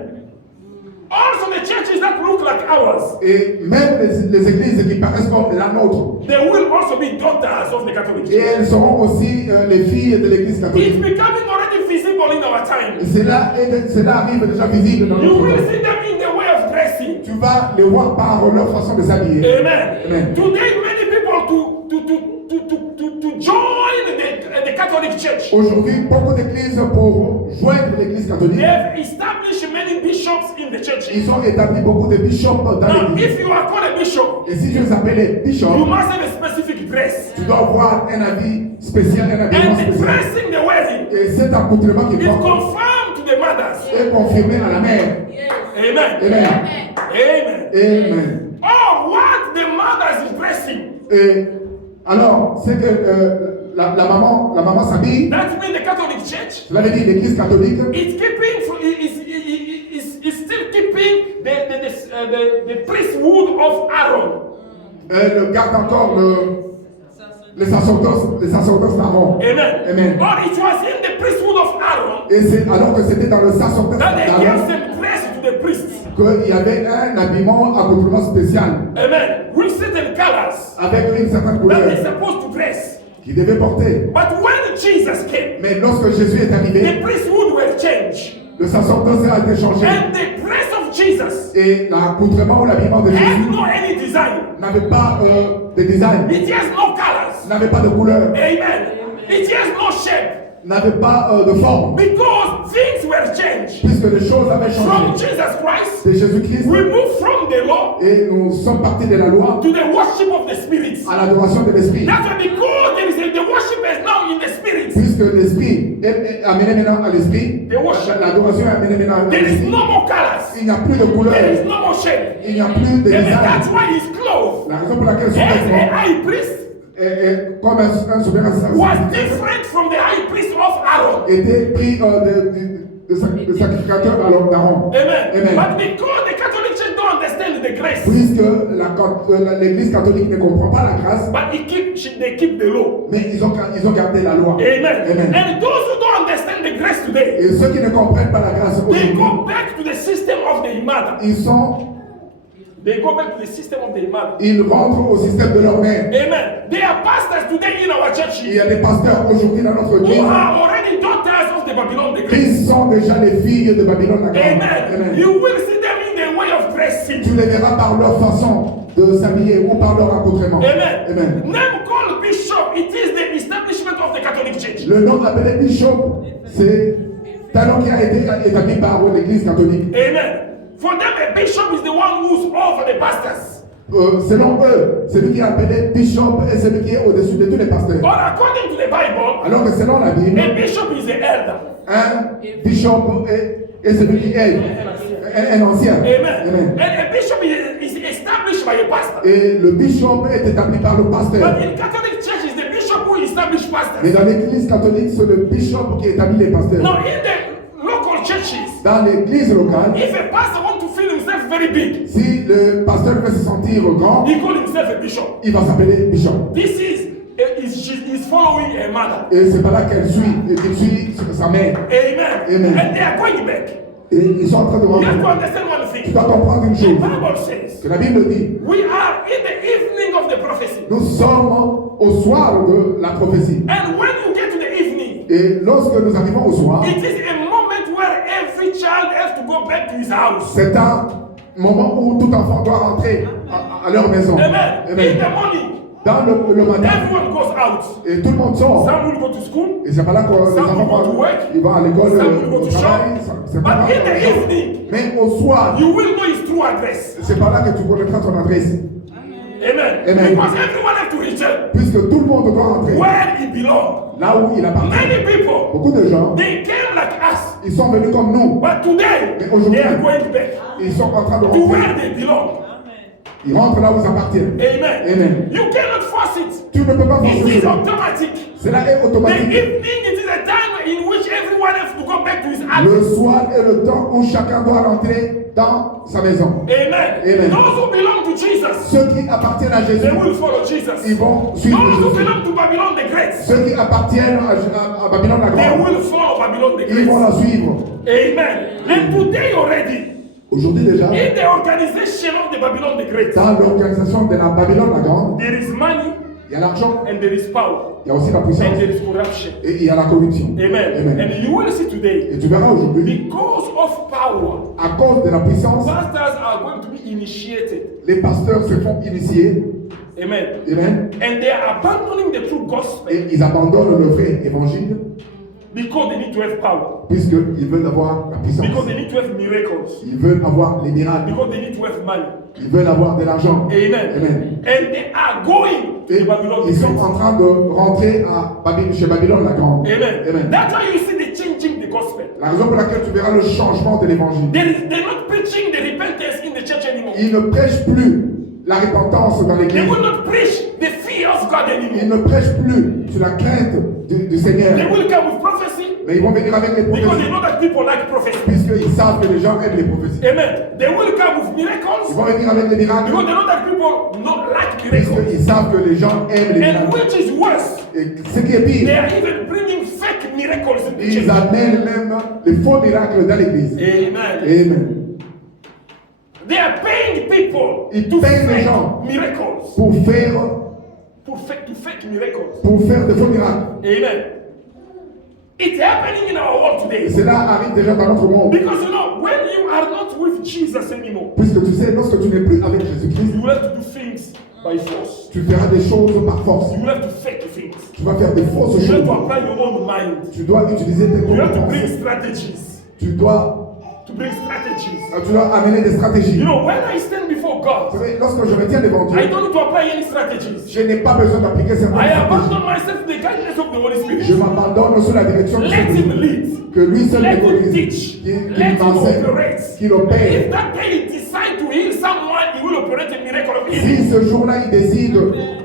Also the churches that look like ours, Et même les églises qui paraissent comme la nôtre. they will also be daughters of the Catholic Et Church. elles seront aussi les filles de l'église It's catholique. becoming already visible in our time. Cela arrive déjà visible dans You notre will monde. see them in the way of dressing. Tu vas les voir par leur façon de s'habiller. Amen. Amen. Today, many people to join the Catholic Church. Aujourd'hui, beaucoup d'églises pour joindre l'église catholique, They've established many bishops in the church. ils ont établi beaucoup de bishops dans Now, l'église. if you are called a bishop, Et si tu les appelles you bishops, must have a specific dress. tu dois avoir un avis spécial, un habillement And the spécial. dressing they're wearing Et cet accoutrement qui is porte confirmed to the mothers. est confirmé à la mère. Amen. Amen. Amen. Amen. Oh, what the mothers is dressing. Et alors, c'est que la maman s'habille. That means the Catholic Church Cela veut dire l'église catholique. is still keeping the priesthood of Aaron. Elle garde encore les sacerdoces d'Aaron. Amen. Amen. But it was in the priesthood of Aaron Et c'est alors que c'était dans le sacerdoce that they gave d'Aaron some dress to the priests. qu'il y avait un habillement accoutrement spécial Amen. With certain colors avec une certaine that couleur they're supposed to dress. qu'il devait porter. But when Jesus came, Mais lorsque Jésus est arrivé, the priesthood were changed. le sacerdoce a été changé. And the dress of Jesus Et l'accoutrement ou l'habillement de had Jésus no any design. n'avait pas de design, It has no colors. n'avait pas de couleur, Amen. It has no shape. n'avait pas de forme, Because things were changed. puisque les choses avaient From changé. Jesus Christ, C'est Jésus-Christ we move from the law et nous sommes partis de la loi to the worship of the Spirit. à l'adoration de l'Esprit. That's why because the worship is now in the Spirit. Puisque l'Esprit est amené maintenant à l'Esprit, The worship. l'adoration est amenée maintenant à There is l'Esprit. no more colors. Il n'y a plus de couleur, There is no more shape. il n'y a plus de And design. that's why his clothes La raison pour laquelle son as a vêtement high priest est comme un souverain was different from the high priest of Aaron. était pris de sacrificateur d'Aaron. Amen. Amen. But because the Catholic Church don't understand the grace, Puisque l'Église catholique ne comprend pas la grâce, but they keep the law. mais ils ont gardé la loi. Amen. Amen. And those who don't understand the grace today, Et ceux qui ne comprennent pas la grâce they aujourd'hui, go back to the system of the Imada. They go back to the system of the Imada. ils rentrent au système de leur mère. Amen. There are pastors today in our Il y churches a des pasteurs aujourd'hui dans notre who église are already daughters of the Babylon the Great. qui sont déjà les filles de Babylone la grande. Amen. Amen. You will see them in the way of Tu dressing. les verras par leur façon de s'habiller ou par leur accoutrement. Amen. Amen. Name called bishop, it is the establishment of the Catholic Church. Le nom appelé bishop, c'est un nom qui a été établi par l'église catholique. Amen. For them, a bishop is the one who's over the pastors. Selon eux, celui qui est appelé bishop est celui qui est au-dessus de tous les pasteurs. But according to the Bible, Alors que selon la Bible, a bishop is the elder. un bishop est celui qui est un ancien. Amen. Amen. And a bishop is established by a pastor. Et le bishop est établi par le pasteur. But in Catholic Church, it's the bishop who establishes Mais pastors. dans l'église catholique, c'est le bishop qui établit les pasteurs. Now, in the local churches, Dans l'église locale, if a pastor wants to feel himself very big, si le pasteur veut se sentir grand, he calls himself a bishop. il va s'appeler bishop. This is following a mother. Et c'est pas là qu'elle suit, et qu'il suit sa mère. Amen. Amen. And they are going back. Et ils sont en train de You have to rentrer. understand one Tu thing. dois comprendre une The chose, Bible says que la Bible dit, we are in the evening of the prophecy. nous sommes au soir de la prophétie. And when you get to the evening, Et lorsque nous arrivons au soir, it is a moment where every child has to go back to his house. c'est un moment où tout enfant doit rentrer à leur maison. Amen. In Amen. the morning, Dans le matin, everyone goes out. et tout le monde sort. Some will go to school, Et c'est pas là que les Some enfants will go to vont, work. ils vont à l'école, some will go au to travail. shop. C'est pas But in the là. evening, Mais au soir, you will know his true address. c'est pas là que tu connaîtras ton adresse. Amen. Amen. Because everyone has to return Puisque tout le monde doit rentrer where he belongs. là où il appartient. Many people, Beaucoup de gens, they came like us, ils sont venus comme nous. but today Mais aujourd'hui, they are going back ils sont en train de to rentrer. where they belong. Ils rentrent là où ils appartiennent. Amen. Amen. You cannot force it. Tu ne peux pas It forcer is cela. automatic. Cela est The automatique. evening, it is a time in which everyone has to go back to his house. Le soir est le temps où chacun doit rentrer dans sa maison. Amen. Amen. Those who belong to Jesus, Ceux qui appartiennent à Jésus, they will follow Jesus. ils vont suivre Those who Jésus. belong to Babylon the Great, Ceux qui appartiennent à Babylone la they Grande, will follow Babylon the ils vont Great. la suivre. Amen. And today already, Aujourd'hui déjà, in the organization of the Babylon the Great, dans l'organisation de la Babylone la Grande, there is money, Il y a l'argent, and there is power, il y a aussi la and puissance there is corruption. et il y a la corruption. Amen. Amen. And you will see today, Et tu verras aujourd'hui, because of power, à cause de la puissance, pastors are going to be initiated. les pasteurs se font initier. Amen. Amen. And they are abandoning the true gospel Et ils abandonnent le vrai évangile because they need to have power, puisqu'ils veulent avoir la puissance. because they need to have miracles, Ils veulent avoir les miracles. because they need to have money. Ils veulent avoir de l'argent. Amen. Amen. And they are going Et to Babylon. ils sont en train de rentrer chez Babylone la Grande. Amen. Amen. That's why you see the changing the gospel. La raison pour laquelle tu verras le changement de l'évangile. They're not preaching the repentance in the church anymore. Ils ne prêchent plus la repentance dans They l'église. will not preach the fear of God Ils anymore. ne prêchent plus sur la crainte du Seigneur. They will come with prophecy Mais ils vont venir avec les because they prophéties. know that people like prophecy. Puisqu'ils savent que les gens aiment les prophéties. Amen. They will come with Ils miracles vont venir avec les miracles. because they know that people not like miracles. Puisqu'ils savent que les gens aiment les And miracles. which is worse, Et ce qui est they pire, are even bringing fake miracles in the ils church. amènent même les faux miracles dans l'église. Amen. Amen. They are paying people Ils to payent les fake gens miracles. pour faire To fake miracles. de faux miracles. Amen. It's happening in our world Et today. cela arrive déjà dans notre monde. Because you know, when you are not with Jesus anymore, Puisque tu sais, lorsque tu n'es plus avec Jésus-Christ, you will have to do things by force. tu feras des choses par force. You will have to fake things. Tu vas faire des fausses You have choses. to apply your own mind. Tu dois utiliser tes You have to bring compétences. strategies. Tu dois amener des stratégies. You know, when I stand before Vous God, savez, lorsque je me tiens devant Dieu, I don't need to apply any strategies. je n'ai pas besoin d'appliquer certaines I stratégies. abandon myself to the guidance of the Holy Je Spirit. m'abandonne sous la direction du Let him Saint-Esprit. lead. Que lui seul Let him m'autorise, teach. qu'il Let him m'enseigne, operate. qu'il opère. If that day he decide to heal someone, he will operate a miracle of Si healing. ce jour-là il décide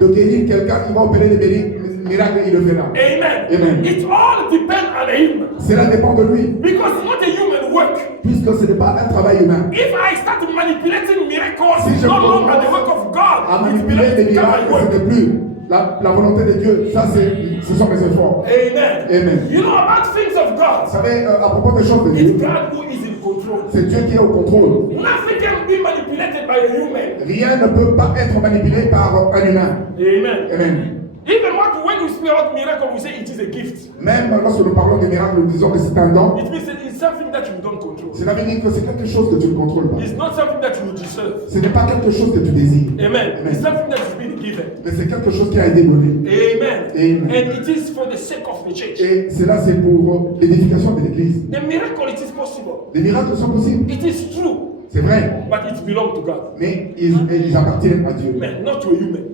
de guérir quelqu'un, il va opérer des miracles, il le fera. Amen. Amen. It all depends on him. Cela dépend de lui, Because it's not a human work. puisque ce n'est pas un travail humain. If I start manipulating miracles, Si it's je no longer commence the work of God. à It manipuler des belongs to miracles, my work. ce n'est plus la volonté de Dieu. Ça, ce sont mes efforts. Amen. Amen. You know about things of Vous God. savez, à propos des choses de It's Dieu, God who is in control. c'est Dieu qui est au contrôle. Nothing can be manipulated by a human. Rien ne peut pas être manipulé par un humain. Amen. Amen. Even when we speak about miracle, we say it is a gift. Même lorsque nous parlons des miracles, nous disons que c'est un don. It means that it's something that you don't control. Cela veut dire que c'est quelque chose que tu ne contrôles pas. It's not something that you deserve. Ce n'est pas quelque chose que tu désires. Amen. Amen. It's something that is being given. Mais c'est quelque chose qui a été donné. Amen. Amen. And it is for the sake of the church. Et cela, c'est pour l'édification de l'Église. The miracle, it is possible. Les miracles sont possibles. It is true. C'est vrai. But it belongs to God. Mais ils appartiennent à Dieu. Man, not to a human.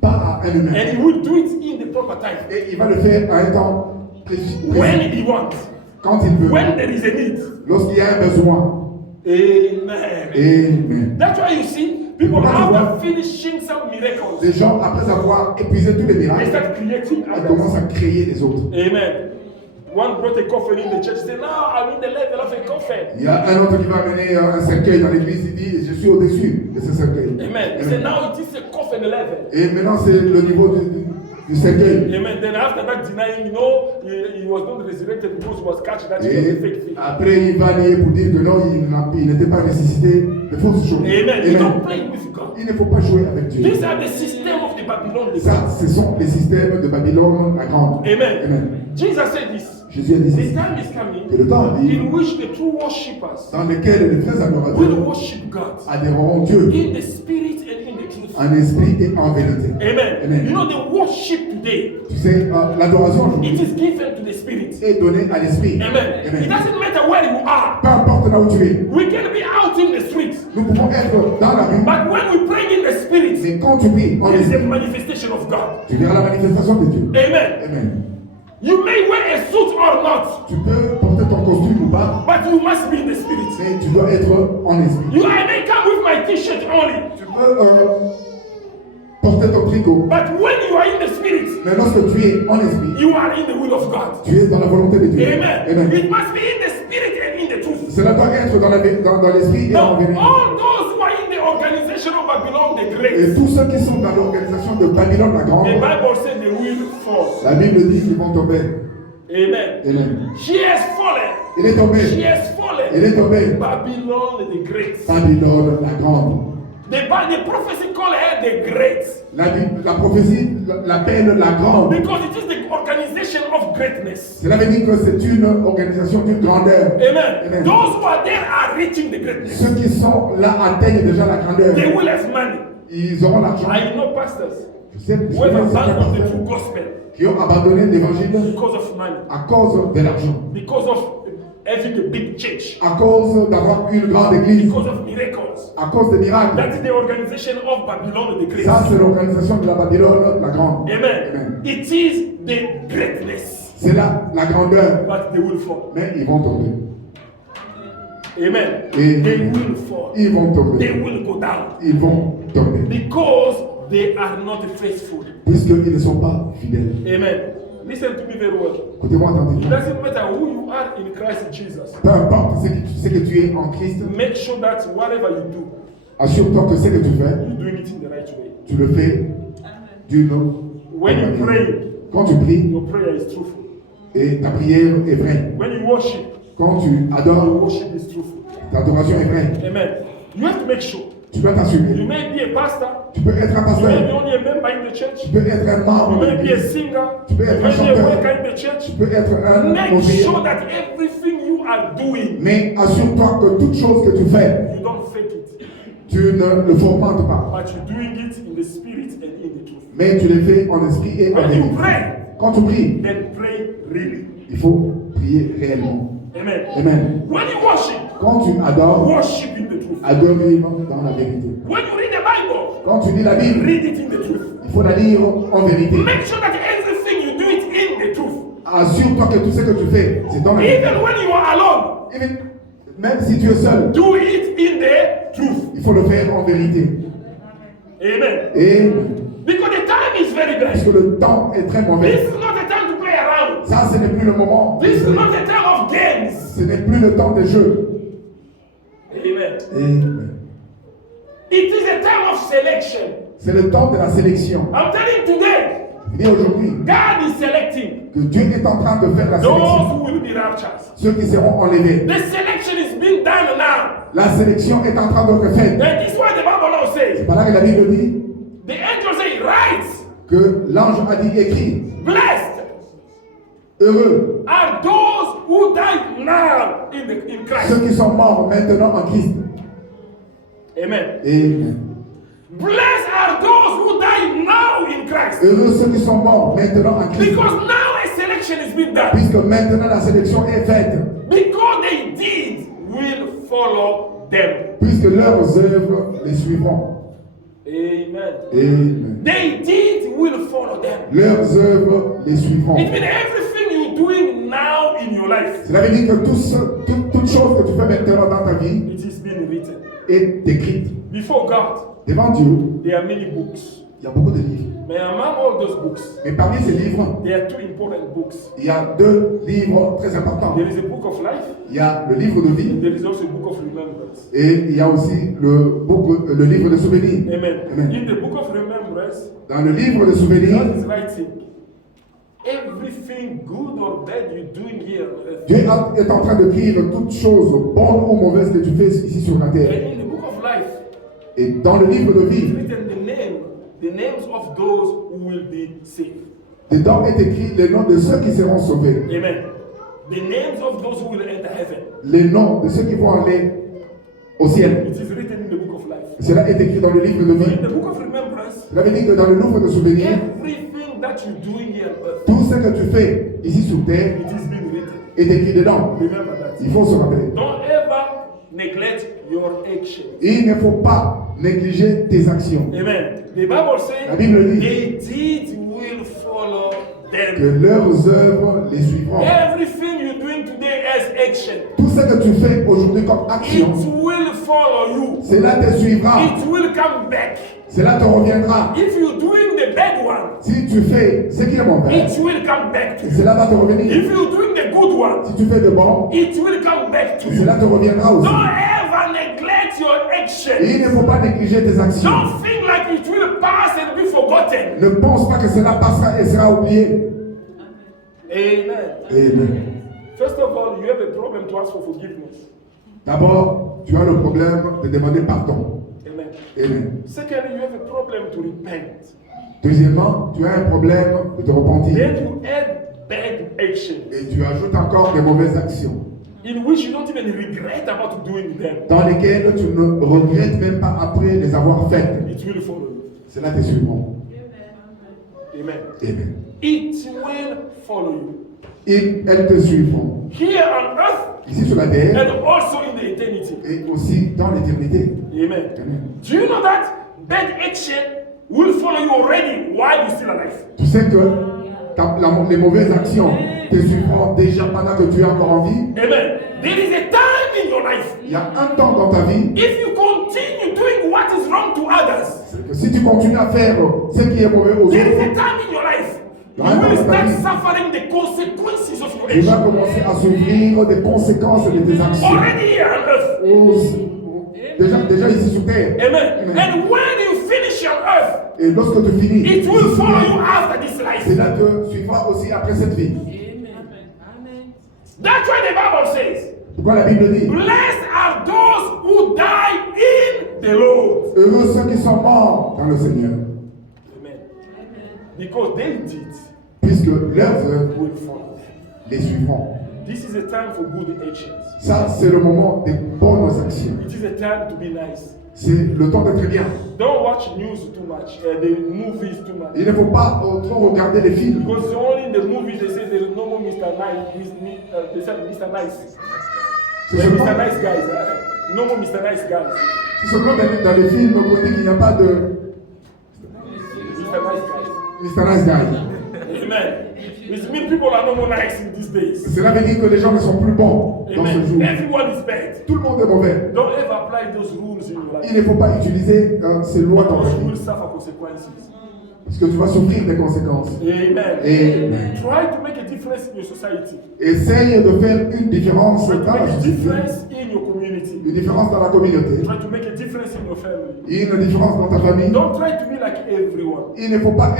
Pas à un humain. And he will do it in the proper time. Et il va le faire à un temps précis. When he wants. Quand il veut. When there is a need. Lorsqu'il y a un besoin. Amen. Amen. That's why you see people after finishing some miracles, Les gens, après avoir épuisé tous les they miracles, start creating ils commencent others. à créer les autres. Amen. One brought a coffin in the church. He said, now I'm in the level of a coffin. Il y a un autre qui va amener un cercueil dans l'église. Il dit, je suis au-dessus de ce cercueil. Amen. He said, now it is a coffin level. Et maintenant, c'est le niveau du cercueil. Amen. Then after that, denying, no, he was not resurrected because he was catched that he was a fake Et thing. après, il va nier pour dire que non, il n'était pas ressuscité. De fausses choses. Amen. You don't play with God. Il ne faut pas jouer avec Dieu. These are the system of the Babylon. Ça, ce sont les systèmes de Babylone la Grande. Amen. Amen. Jesus said this. Jésus a dit The ça. time is Et coming le temps arrive in which the true worshippers dans lequel les vrais will adorateurs worship God adoreront Dieu in the spirit and in the truth. en esprit et en vérité. Amen. Amen. You know, the worship today, Tu sais, l'adoration it aujourd'hui is given to the spirit. est donnée à l'esprit. Amen. It Amen. doesn't matter where you are. Peu importe là où tu es, We can be out in the street. nous pouvons être dans la rue, But when we pray in the spirit, mais quand tu pries en it is a esprit, manifestation of God. tu verras la manifestation de Dieu. Amen. Amen. You may wear a suit or not, Tu peux porter ton costume ou pas, but you must be in the spirit. mais tu dois être en esprit. I may come with my t-shirt only, Tu peux porter ton tricot, but when you are in the spirit, mais lorsque tu es en esprit, you are in the will of God. tu es dans la volonté de Dieu. Amen. Amen. It must be in the spirit and in the truth. Cela doit être dans l'esprit et en Now, vérité. all those who are in the organization of Babylon the Et Great, tous ceux qui sont dans l'organisation de Babylone la the Grande, Bible said they will fall. la Bible dit qu'ils vont tomber. Amen. Amen. She has fallen. Il est tombé. She has Il fallen. est tombé. Babylon the Great. Babylone la Grande. The prophecy called her the great. La prophétie l'appelle la grande. Because it is the organization of greatness. Cela veut dire que c'est une organisation d'une grandeur. Amen. Amen. Those who are there are reaching the greatness. Ceux qui sont là atteignent déjà la grandeur. They will have money. Ils auront l'argent. I know pastors Je sais who have abandoned the pasteurs true gospel qui ont abandonné l'évangile because of money, à cause de l'argent, because of having a big church, à cause d'avoir une grande église, because of miracles. à cause des miracles. That is the organization of Babylon the Great. Ça, c'est l'organisation de la Babylone, la grande. Amen. Amen. It is the greatness, C'est là la grandeur, but they will fall. mais ils vont tomber. Amen. Et They will fall. ils vont They tomber. will go down Ils vont tomber. because they are not faithful. Puisqu'ils ne sont pas fidèles. Amen. Listen to me very well. Écoutez-moi It attentivement. doesn't matter who you are in Christ Jesus. Peu importe ce que tu es en Christ, Make sure that whatever you do, assure-toi que ce que tu fais, you're doing it in the right way. tu le fais d'une When you manière. pray, Quand tu pries your prayer is truthful. et ta prière est vraie. When you worship, Quand tu your adores, worship is truthful. ta adoration est vraie. Amen. You have to make sure. Tu dois You t'assurer. may be a pastor, Tu peux être un you may be pasteur. only a member in the church, Tu peux être un you membre de may be a l'église. singer, Tu peux you être may un be a chanteur. worker in the church. Tu peux être un Make ouvrier. sure that everything you are doing, Mais assure-toi que toute chose que tu fais, you don't fake it, tu ne le fomentes pas. but you're doing it in the spirit and in the truth. Mais tu le fais en esprit et en When you vérité. pray, Quand tu pries, then pray really. il faut prier réellement. Amen. Amen. When you worship, Quand tu adores, worship in the truth. adore-le dans la vérité. When you read the Bible, Quand tu lis la Bible, read it in the truth. il faut la lire en vérité. Make sure that everything you do it in the truth. Assure-toi que tout ce que tu fais, c'est dans la vérité. Even when you are alone, Même si tu es seul, do it in the truth. il faut le faire en vérité. Amen. Et Because the time is very parce bad. que le temps est très This mauvais. is not the time to play around. Ça, ce n'est plus le moment. This is not the time of games. Ce n'est plus le temps des jeux. Amen. Et It is a time of selection. c'est le temps de la sélection. I'm telling you today, Et aujourd'hui, God is selecting que Dieu est en train de faire la those sélection. who will be raptured. Ceux qui seront enlevés. The selection is being done now. La sélection est en train d'être faite. And this is why the Bible now C'est says, par là que la Bible dit the angel say, rise, que l'ange a dit écrit, blessed heureux are those who die now in Christ. ceux qui sont morts maintenant en Christ. Amen. Et Blessed are those who die now in Christ. heureux ceux qui sont morts maintenant en Christ. Because now a selection is being done. Puisque maintenant la sélection est faite. Because they did will follow them. Puisque leurs œuvres les suivront. Amen. Amen. They did will follow them. Leurs œuvres les suivront. It means everything you're doing now in your life, Cela veut dire que toute chose que tu fais maintenant dans ta vie it is being written. est écrite. Before God, Devant Dieu, there are many books. il y a beaucoup de livres. But among all those books, Mais parmi ces livres, there are two important books. il y a deux livres très importants. There is a book of life, Il y a le livre de and vie there is also a book of remembrance. et il y a aussi le livre de souvenirs. Amen. Amen. In the book of remembrance, Dans le livre de souvenirs, God is writing everything good or bad you're doing here on earth. Dieu est en train de d'écrire toutes choses bonnes ou mauvaises que tu fais ici sur la terre. And in the book of life, Et dans le livre de it's vie, written the names of those who will be saved. dedans est écrit les noms de ceux qui seront sauvés. Amen. The names of those who will enter heaven. Les noms de ceux qui vont aller au ciel. It is written in the book of life. Cela est écrit dans le livre de In vie. the book of remembrance, Cela veut dire que dans le livre de souvenirs, everything that you're doing here on earth, tout ce que tu fais ici sur terre it is being written. est écrit dedans. Remember that. Il faut se rappeler. Don't ever neglect your actions. Il ne faut pas négliger tes actions. Amen. The Bible says La Bible dit they did will follow que them. leurs œuvres les suivront. Everything you're doing today as action, Tout ce que tu fais aujourd'hui comme it action, will follow you. cela te suivra. It will come back. Cela te reviendra. If you're doing the bad one, Si tu fais ce qui est mauvais, it will come back to you. cela va te revenir. If you're doing the good one, Si tu fais de bon, it will come back to you. cela te reviendra aussi. Don't ever neglect your Et action. il ne faut pas négliger tes actions. Don't think like it will pass and be forgotten. Ne pense pas que cela passera et sera oublié. Amen. Amen. First of all, you have a problem to ask for forgiveness. D'abord, tu as le problème de demander pardon. Amen. Amen. Secondly, you have a problem to repent. Deuxièmement, tu as un problème de te repentir. Then you add bad actions Et tu ajoutes encore des mauvaises actions in which you don't even regret about doing them. dans lesquelles tu ne regrettes même pas après les avoir faites. It will follow you. Cela te suivront. Amen. Amen. It will follow you. Elles te suivront. Here on earth Ici sur la terre and also in the eternity. et aussi dans l'éternité. Amen. Amen. Do you know that bad action will follow you already while you're still alive? Tu sais que les mauvaises actions te suivront déjà pendant que tu es encore en vie. Amen. There is a time in your life. Il y a un temps dans ta vie, If you continue doing what is wrong to others, c'est que si tu continues à faire ce qui est mauvais aux there is a autres, time in your life you Dans will ta start vie. suffering the consequences of your tu vas action. commencer à souffrir des conséquences de tes actions. Already here on earth. Déjà ici sur terre. Amen. Amen. And when you finish on earth, Et lorsque tu finis, it will follow you after this life. cela te suivra aussi après cette vie. That's why the Bible says, Pourquoi la Bible dit blessed are those who die in the Lord. heureux ceux qui sont morts dans le Seigneur, Amen. Because they did puisque leurs œuvres will follow. les suivront. This is a time for good actions. Ça, c'est le moment des bonnes actions. It is a time to be nice. C'est le temps d'être bien. Don't watch news too much, the movies too much. Il ne faut pas trop regarder les films. Because only in the movies they say there's no more Mr. Nice. They said Mr. Nice. C'est Yeah, seulement, Mr. Nice guys. No more Mr. Nice guys. c'est seulement dans les films qu'on dit qu'il n'y a pas de Mr. Nice guys. Mr. Nice Guy. Amen. It means people are no more nice in these days. Cela veut dire que les gens ne sont plus bons dans ce jour. Amen. Everyone is bad. Tout le monde est mauvais. Don't ever apply those rules in your Il life. ne faut pas utiliser ces lois dans Because ta you will vie. suffer consequences. Parce que tu vas souffrir des conséquences. Amen. Amen. Try to make a difference in your society. Essaye de faire une différence Try to dans la make a société. difference in your community. Une différence dans la communauté. Try to make a difference in your family. Une différence dans ta famille. Don't try to be like everyone. Il ne faut pas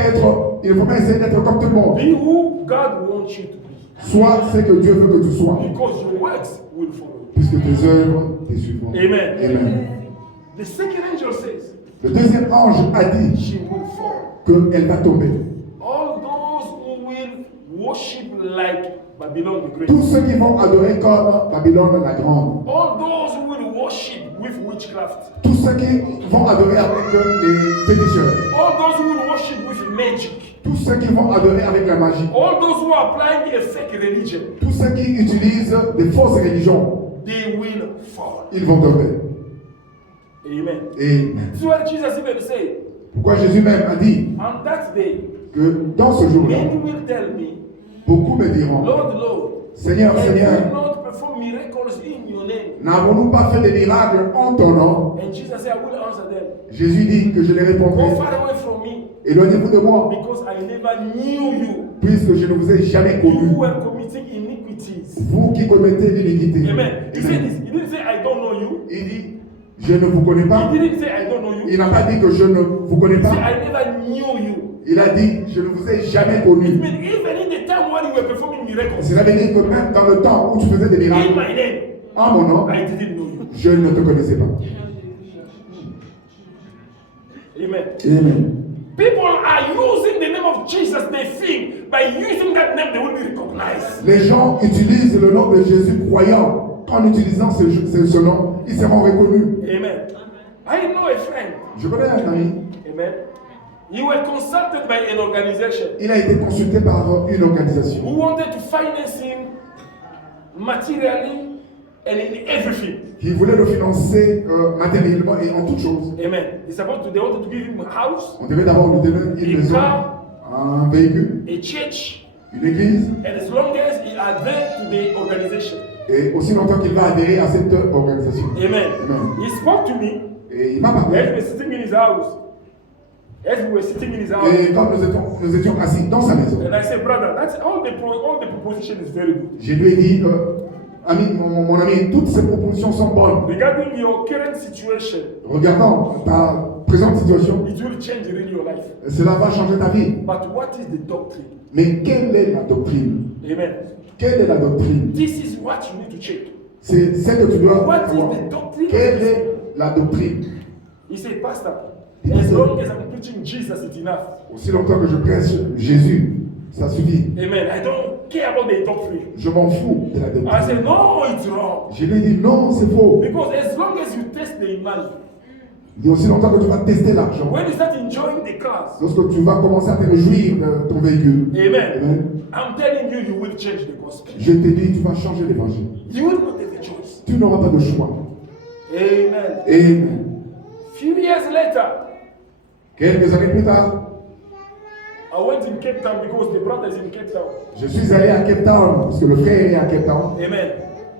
essayer d'être comme tout le monde. Be who God wants you to be. Sois ce que Dieu veut que tu sois. Because your works will follow. Puisque tes œuvres te suivront. Amen. Amen. The second angel says, Le deuxième ange a dit she will fall. qu'elle va tomber. All those who will worship like Babylon the Great. Tous ceux qui vont adorer comme Babylone la Grande. All those who will worship with witchcraft. Tous ceux qui vont adorer avec les féticheurs. All those who will worship with magic. Tous ceux qui vont adorer avec la magie. All those who are applying a fake religion. Tous ceux qui utilisent des fausses religions. They will fall. Ils vont tomber. Amen. Amen. This is what Jesus even said. Pourquoi Jésus même a dit On that day, que dans ce jour-là, many will tell me, beaucoup me diront, Lord, Lord, Seigneur, have Seigneur, we not performed miracles in your name? n'avons-nous pas fait des miracles en ton nom? And Jesus said, I will answer them. Jésus dit que je les Go répondrai. far away from me, Éloignez-vous de moi, because I never knew you. puisque je ne vous ai jamais You connu. were committing iniquities. Vous qui commettez l'iniquité. Amen. He said this. He didn't say, I don't know you. Il dit, je ne vous connais pas. He didn't say, I don't know you. Il n'a pas dit que je ne vous connais He said, pas. I never knew you. Il a dit, je ne vous ai jamais It connu. means even in the time when you were performing miracles Cela veut dire que même dans le temps où tu faisais des in miracles, my name, en mon nom, I didn't know you. je ne te connaissais pas. Amen. Amen. People are using the name of Jesus. They think by using that name they will be recognized. Les gens utilisent le nom de Jésus croyant. En utilisant ce nom, ils seront reconnus. Amen. I know a friend. Je connais un ami. Amen. You were consulted by an organization Il a été consulté par une organisation who wanted to finance him materially and in everything. qui voulait le financer matériellement et en toutes choses. Amen. They wanted to give him a house, On devait d'abord lui donner une maison, un véhicule, a church, une église, and as long as he adhered to the organization. et aussi longtemps qu'il va adhérer à cette organisation. Amen. Amen. He spoke to me Et il m'a as parlé. we were sitting in his house. As we were sitting in his house. Et quand nous étions assis dans sa maison, And I said, brother, that's all the proposition is very good. je lui ai dit, ami, mon ami, toutes ces propositions sont bonnes. Regarding your current situation, Regardant ta présente situation, it will change really your life. cela va changer ta vie. But what is the doctrine? Mais quelle est la doctrine? Amen. Quelle est la doctrine? This is what you need to check. C'est ce que tu dois What is savoir. the doctrine? Quelle est la doctrine? He said, Pastor, as long as I'm preaching Jesus, it's enough. Aussi longtemps que je prêche Jésus, ça suffit. Amen. I don't care about the doctrine. Je m'en fous de la I doctrine. said, no, it's wrong. Je lui ai dit non, c'est faux. Because as long as you test the money, Il y a aussi longtemps que tu vas tester l'argent. when you start enjoying the cars, Lorsque tu vas commencer à te réjouir de ton véhicule. amen. Amen. I'm telling you, you will change the gospel. Je t'ai dit, tu vas changer l'évangile. You will not have a choice. Tu n'auras pas de choix. Amen. Amen. Few years later, Quelques années plus tard, I went in Cape Town because the brother is in Cape Town. je suis allé à Cape Town, parce que le frère est à Cape Town. Amen.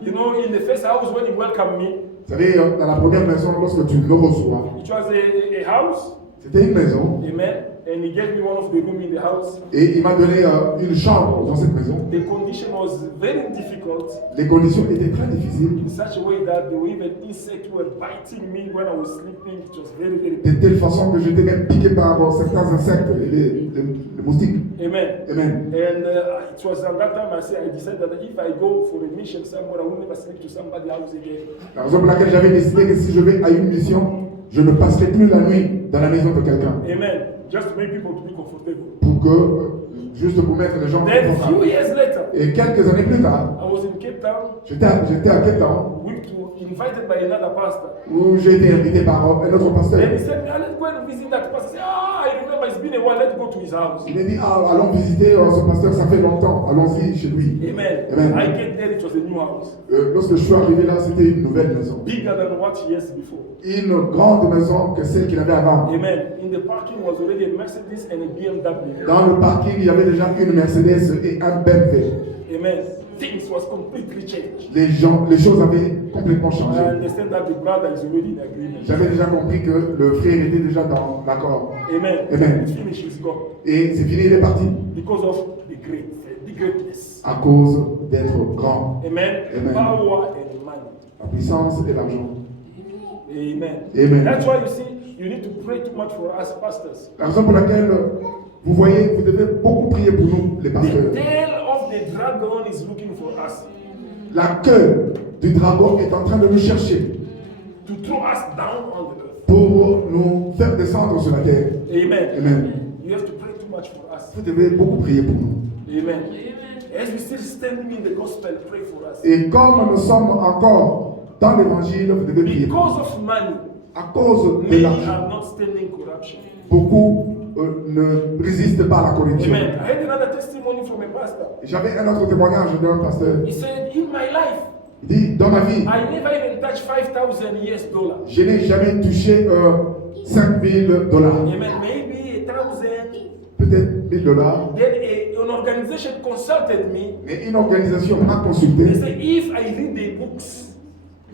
You know, in the first house when he welcomed me, Vous savez, dans la première maison, lorsque tu me reçois, it was a house. c'était une maison, Amen. And he gave me one of the rooms in the house. et il m'a donné une chambre dans cette maison. The condition was very difficult Les conditions étaient très difficiles, in such a way that there were even insects were biting me when I was sleeping. It was very, very de telle façon que j'étais même piqué par certains insectes, les moustiques. Amen. Amen. And it was at that time I decided that if I go for a mission somewhere, I will never sleep to somebody's house again. La raison pour laquelle j'avais décidé que si je vais à une mission, je ne passerai plus la nuit dans la maison de quelqu'un. Amen. Just to make people to be comfortable. Pour que, juste pour mettre les gens Then, few confortables. years later, Et quelques années plus tard, I was in Cape Town, j'étais à Cape Town, invited by another pastor. où j'ai été invité par un autre pasteur. And he said, let's go and visit that pastor. I said, I remember it's been a while, let's go to his house. Il m'a dit, allons visiter ce pasteur, ça fait longtemps, allons-y chez lui. Amen. Amen. I get there, it was a new house. Lorsque je suis arrivé là, c'était une nouvelle maison. Bigger than what he has before. Une grande maison que celle qu'il avait avant. Amen. In the parking was already a Mercedes and a BMW. Dans le parking, il y avait déjà une Mercedes et un BMW. Amen. Things was completely changed. Les choses avaient complètement I changé. understand that the brother is already in agreement. J'avais déjà compris que le frère était déjà dans l'accord. Amen. Amen. It's finished, it's gone. Et c'est fini, il est parti. Because of the greatness. À cause d'être grand. Amen. Amen. Power and money. La puissance et l'argent. Amen. Amen. That's why you see, you need to pray too much for us pastors. La raison pour laquelle, vous voyez, vous devez beaucoup prier pour nous, les The pasteurs. tail of the dragon is looking for us La queue du dragon est en train de nous chercher to throw us down on the earth. pour nous faire descendre sur la terre. Amen. Amen. You have to pray too much for us. Vous devez beaucoup prier pour nous. Amen. As we still standing in the gospel, pray for us. Et comme nous sommes encore dans l'évangile, vous devez prier. Because of money, À cause de many l'argent, are not standing corruption. beaucoup ne résistent pas à la corruption. Amen. I had another testimony from a pastor. J'avais un autre témoignage d'un pasteur. He said, in my life, Il dit, dans ma vie, I never even touched $5,000. je n'ai jamais touché 5 000 dollars, Amen. Maybe 1,000. peut-être 1 000 dollars. Then an organization consulted me. Mais une organisation m'a They consulté. said, if I read the books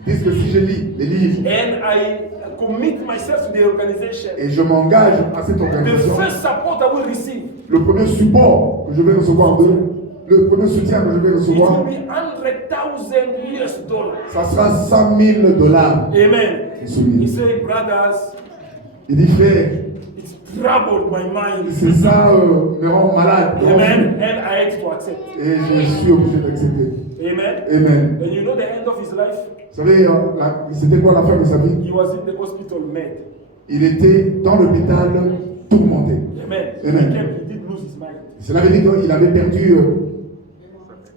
Ils disent que si je lis les livres and I commit myself to the organization, et je m'engage à cette the organisation, first support I will receive, le premier support que je vais recevoir d'eux, le premier soutien que je vais it recevoir, will be $100,000. ça sera 100 000 dollars. Amen. Soumis. He said, brothers, Il dit, frère, it's troubled my mind. c'est ça me rend malade. Amen. And I had to accept. Et je suis obligé d'accepter. Amen. Amen. And you know the end of his life? Vous savez, c'était quoi la fin de sa vie? He was in the hospital mad. Il était dans l'hôpital tourmenté. Amen. Amen. He did lose his mind. Cela veut dire qu'il avait perdu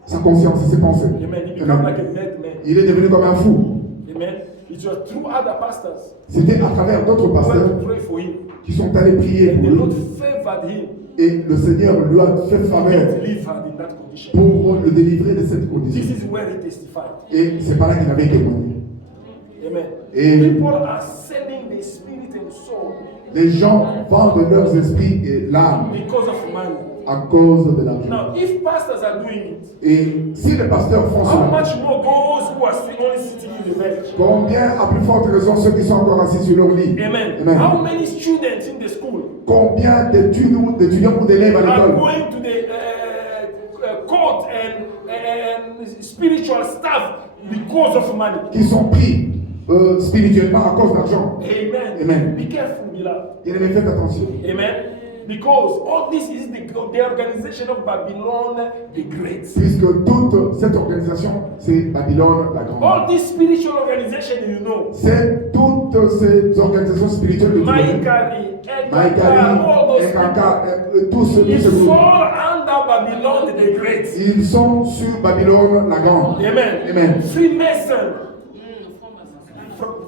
sa conscience et ses pensées. Amen. He became like a dead man. Il est devenu comme un fou. Amen. It was through other pastors C'était à travers d'autres who went pasteurs to pray for him. qui sont allés prier And pour the Lord lui. favored him Et le Seigneur lui a fait faveur and delivered in that condition. pour le délivrer de cette This condition. is where he testified. Et c'est par là qu'il avait témoigné. Amen. Et People are selling their spirit and soul les gens vendent leurs esprits et l'âme because of money. à cause de l'argent. Now, if pastors are doing it, Et si les pasteurs font how cela, much more those who are only sitting in the bench? combien à plus forte raison ceux qui sont encore assis sur leur lit? Amen. Amen. How many students in the school Combien d'étudiants ou d'élèves à are l'école going to the court and spiritual stuff because of money? qui sont pris spirituellement à cause d'argent? Amen. Amen. Be careful, beloved. Bien aimé, faites attention. Amen. Because all this is the organization of Babylon the Great. Puisque toute cette organisation, c'est Babylone la Grande. All this spiritual organization, you know. C'est toutes ces organisations spirituelles de Maïkari, Maïkari, all those Ekaka, people, tous ce ils groupe. fall under Babylon the Great. Ils sont sur Babylone la Grande. Amen. Amen. Freemason.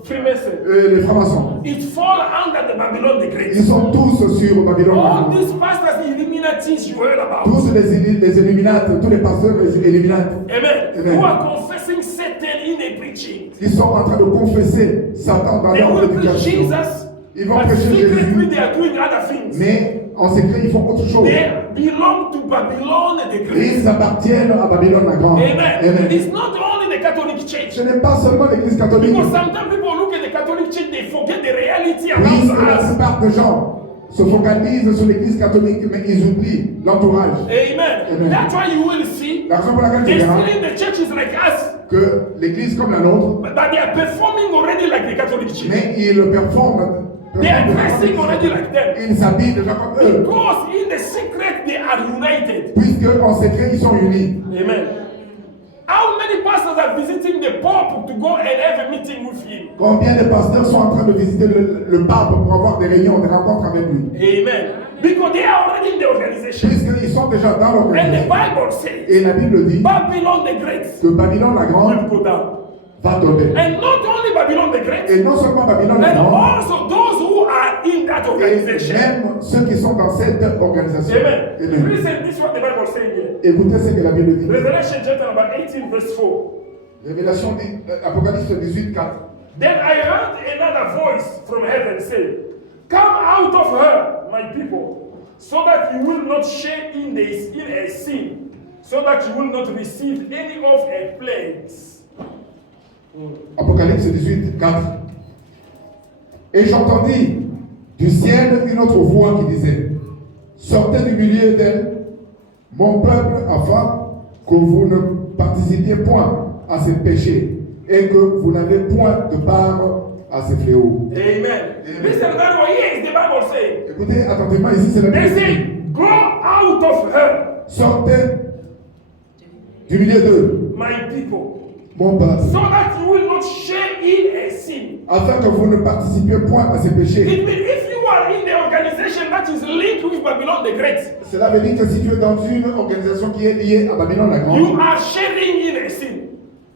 Freemason. Les francs-maçons. It fall under the Babylon the Great. Ils sont tous sur Babylone la All Grande. these pastors, Illuminatis you heard about. Tous les Illuminates, tous les pasteurs Illuminates. Amen. Amen. Who are confessing Satan in their preaching. Ils sont en train de confesser Satan dans They leur will preach prédication. Jesus, Ils vont but prêcher secretly Jésus, they are doing other things. mais en secret, ils font autre chose. They belong to Babylon the Great. Ils appartiennent à Babylone la Grande. Amen. Amen. It's not only the Catholic Church. Ce n'est pas seulement l'Église catholique. Because sometimes people look at the Catholic Church, they forget the reality Puisque la around us. plupart des gens se focalisent sur l'Église catholique, mais ils oublient l'entourage. Amen. Amen. That's why you will see La raison pour laquelle tu they verras still in the churches like us, que l'Église comme la nôtre, but they are performing already like the Catholic Church. mais ils performent. They are dressing already like them. Ils s'habillent déjà comme eux. Because in the secret they are united. Puisque en secret, ils sont unis. Amen. How many pastors are visiting the Pope to go and have a meeting with him? Combien de pasteurs sont en train de visiter le pape pour avoir des réunions, des rencontres avec lui? Amen. Because they are already in the organization. Puisqu'ils sont déjà dans And the l'organisation. Bible says Et la Bible dit Babylon the Great que Babylone la Grande will go down. va tomber. And not only Babylon the Great, Et non seulement Babylone la and Grande, also those who are in that et organization. même ceux qui sont dans cette organisation. Amen. Amen. Listen, this is what the Bible says here. Écoutez ce que la Bible dit. Revelation chapter number 18, verse 4. Révélation Apocalypse 18, 4. Then I heard another voice from heaven say, "Come out of her, my people, so that you will not share in a sin, so that you will not receive any of her plagues." Apocalypse 18, 4. Et j'entendis du ciel une autre voix qui disait, sortez du milieu d'elle, mon peuple, afin que vous ne participiez point à ses péchés et que vous n'avez point de part à ses fléaux. Amen. Listen very well. Here is the Bible saying. Écoutez attentivement, ici c'est la They Bible. say, "Go out of her, Sortez du milieu d'eux, my people, mon peuple, so that you will not share in a sin." afin que vous ne participiez point à ses péchés. It means if you are in the organization that is linked with Babylon the Great, Cela veut dire que si tu es dans une organisation qui est liée à Babylone la Grande, you are sharing in a sin.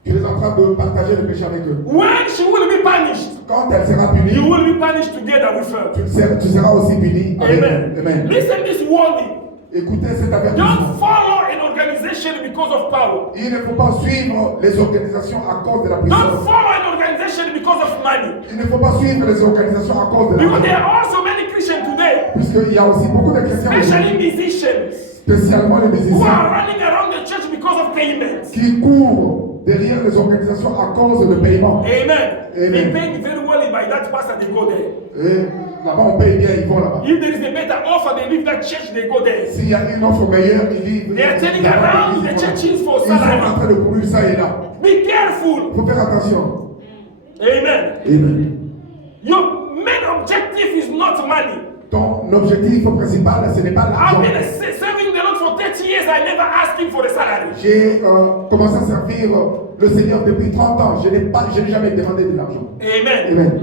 tu es en train de partager le péché avec eux. When she will be punished, Quand elle sera punie, you will be punished together with her. tu seras aussi puni avec Amen. eux. Amen. Listen this warning. Écoutez cet Don't avertissement. follow an organization because of power. Il ne faut pas suivre les organisations à cause de la Don't puissance. follow an organization because of money. Il ne faut pas suivre les organisations à cause de la Because there puissance. are also many Christians today, Puisqu'il y a aussi beaucoup de chrétiens, especially musicians, spécialement les who musiciens, are running around the church because of payments. qui courent derrière les organisations à cause de paiement. Amen. Amen. They pay very well by that pastor, they go there. Et là-bas, on paye bien, ils vont là-bas. If there is a better offer, they leave that church, they go there. S'il y a une offre meilleure, ils vivent. They are turning là-bas, around ils the vont là-bas. churches for Ils sont en salary. train de courir ça et là. Be careful. Il faut faire attention. Amen. Amen. Your main objective is not money. Ton objectif principal, ce n'est pas I've l'argent. been serving the Lord for 30 years. I never asked him for a salary. J'ai commencé à servir le Seigneur depuis 30 ans. Je n'ai jamais demandé de l'argent. Amen. Amen.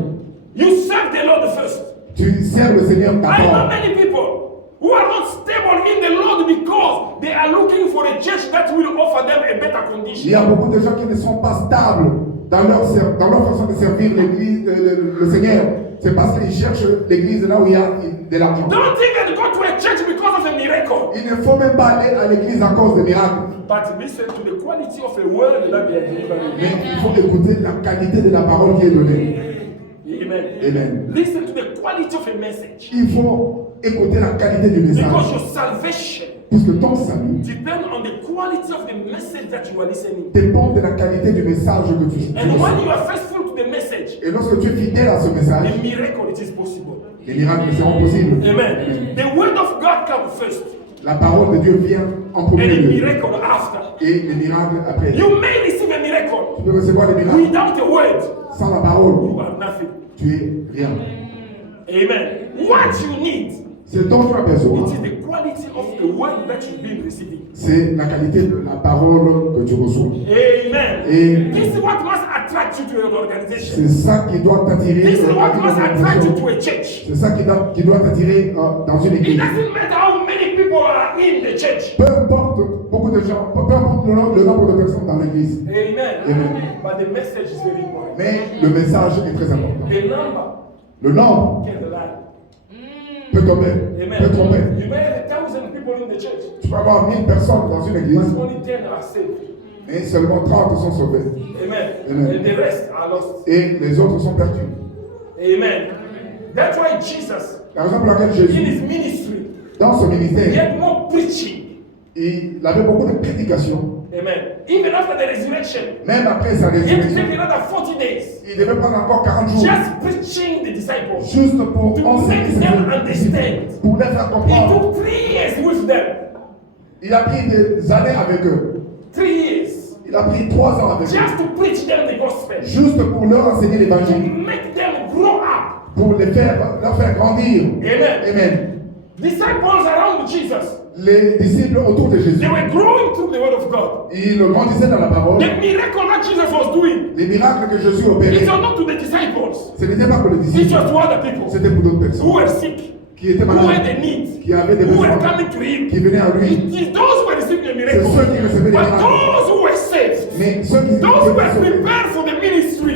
You serve the Lord first. Tu sers le Seigneur I know d'abord. many people who are not stable in the Lord because they are looking for a church that will offer them a better Il condition. y a beaucoup de gens qui ne sont pas stables dans leur façon de servir l'Église, le Seigneur. C'est parce qu'ils cherchent l'Église là où il y a de l'argent. Don't even go to a church because of a miracle. Il ne faut même pas aller à l'Église à cause des miracles. But listen to the quality of a word that they are delivering. Mais il faut écouter la qualité de la parole qui est donnée. Amen. Amen. Listen to the quality of a message. Il faut écouter la qualité du message. Because your salvation Puisque ton salut depends on the quality of the message that you are listening. dépend de la qualité du message que tu And when reçois. you are faithful to the message, Et lorsque tu es fidèle à ce message, the miracle it is possible. les miracles seront possibles. Amen. The word of God comes first, La parole de Dieu vient en premier and a lieu. miracle after. Et les miracles après. Tu You may receive a miracle peux recevoir les miracles without a word. sans la parole. You are nothing. Tu es rien. Amen. What you need Ce dont tu as besoin, It is the quality of the word that you've been receiving. c'est la qualité de la parole que tu reçois. Amen. Et This is what must attract you to an organization. c'est ça qui doit t'attirer This is à what une must attract you organisation. to a church. C'est ça qui doit t'attirer dans une It église. doesn't matter how many people are in the church. Peu importe beaucoup de gens, peu importe le nombre de personnes dans l'église. Amen. Amen. But the message is very important. Mais le message est très important. The number Le nombre can lie. peut tomber, Amen. peut tromper. You may have 1,000 people in the church, Tu peux avoir 1000 personnes dans une église, but only 10 are saved. mais seulement 30 sont sauvés. Amen. Amen. And the rest are lost. Et les autres sont perdus. Amen. That's why Jesus, La raison pour laquelle in Jésus, his ministry, dans son he ministère, had more preaching. il avait beaucoup de prédications. Amen. Even after the resurrection, Même après sa he had to résurrection, take another 40 days il devait prendre encore 40 jours just preaching the disciples. juste pour To enseigner make them understand. pour les faire He comprendre. took 3 years with them. Il a pris des années avec eux. 3 years. Il a pris 3 ans avec eux. Just to preach them the gospel. Juste pour leur enseigner To l'évangile. make them grow up. Pour leur faire grandir. Amen. Amen. Disciples around Jesus. Les disciples autour de Jésus, They were growing through the word of God. ils grandissaient dans la parole. The miracle that Jesus was doing, Les miracles que Jésus it opérait, was not to the disciples. ce n'était pas pour les It disciples, was to other people c'était pour d'autres who personnes were sick, qui étaient who had malades, a need, qui avaient des who were besoins, coming to him. qui venaient à lui. It is those who were receiving the miracle. C'est ceux qui recevaient les But miracles. those who were saved, Mais ceux qui those who were étaient sauvés, prepared for the ministry,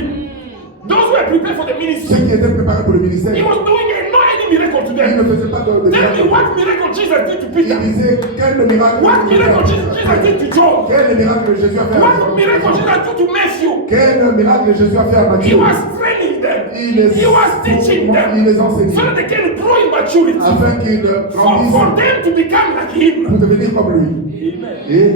those who were prepared for the ceux ministry, qui étaient préparés pour le ministère, he was doing no any miracle to ils them. ne faisaient pas de Tell me miracles. what miracle Jesus did to Ils Peter. disaient quel miracle What miracle Jesus did to John. Quel miracle Jésus a fait à What miracle Jesus did to Matthew. Quel miracle Jésus a fait à He Matthieu. was training them. Il les, He was teaching il them les enseignait so that they can grow in maturity. afin qu'ils For grandissent them to become like him. pour devenir comme lui. Amen. Et,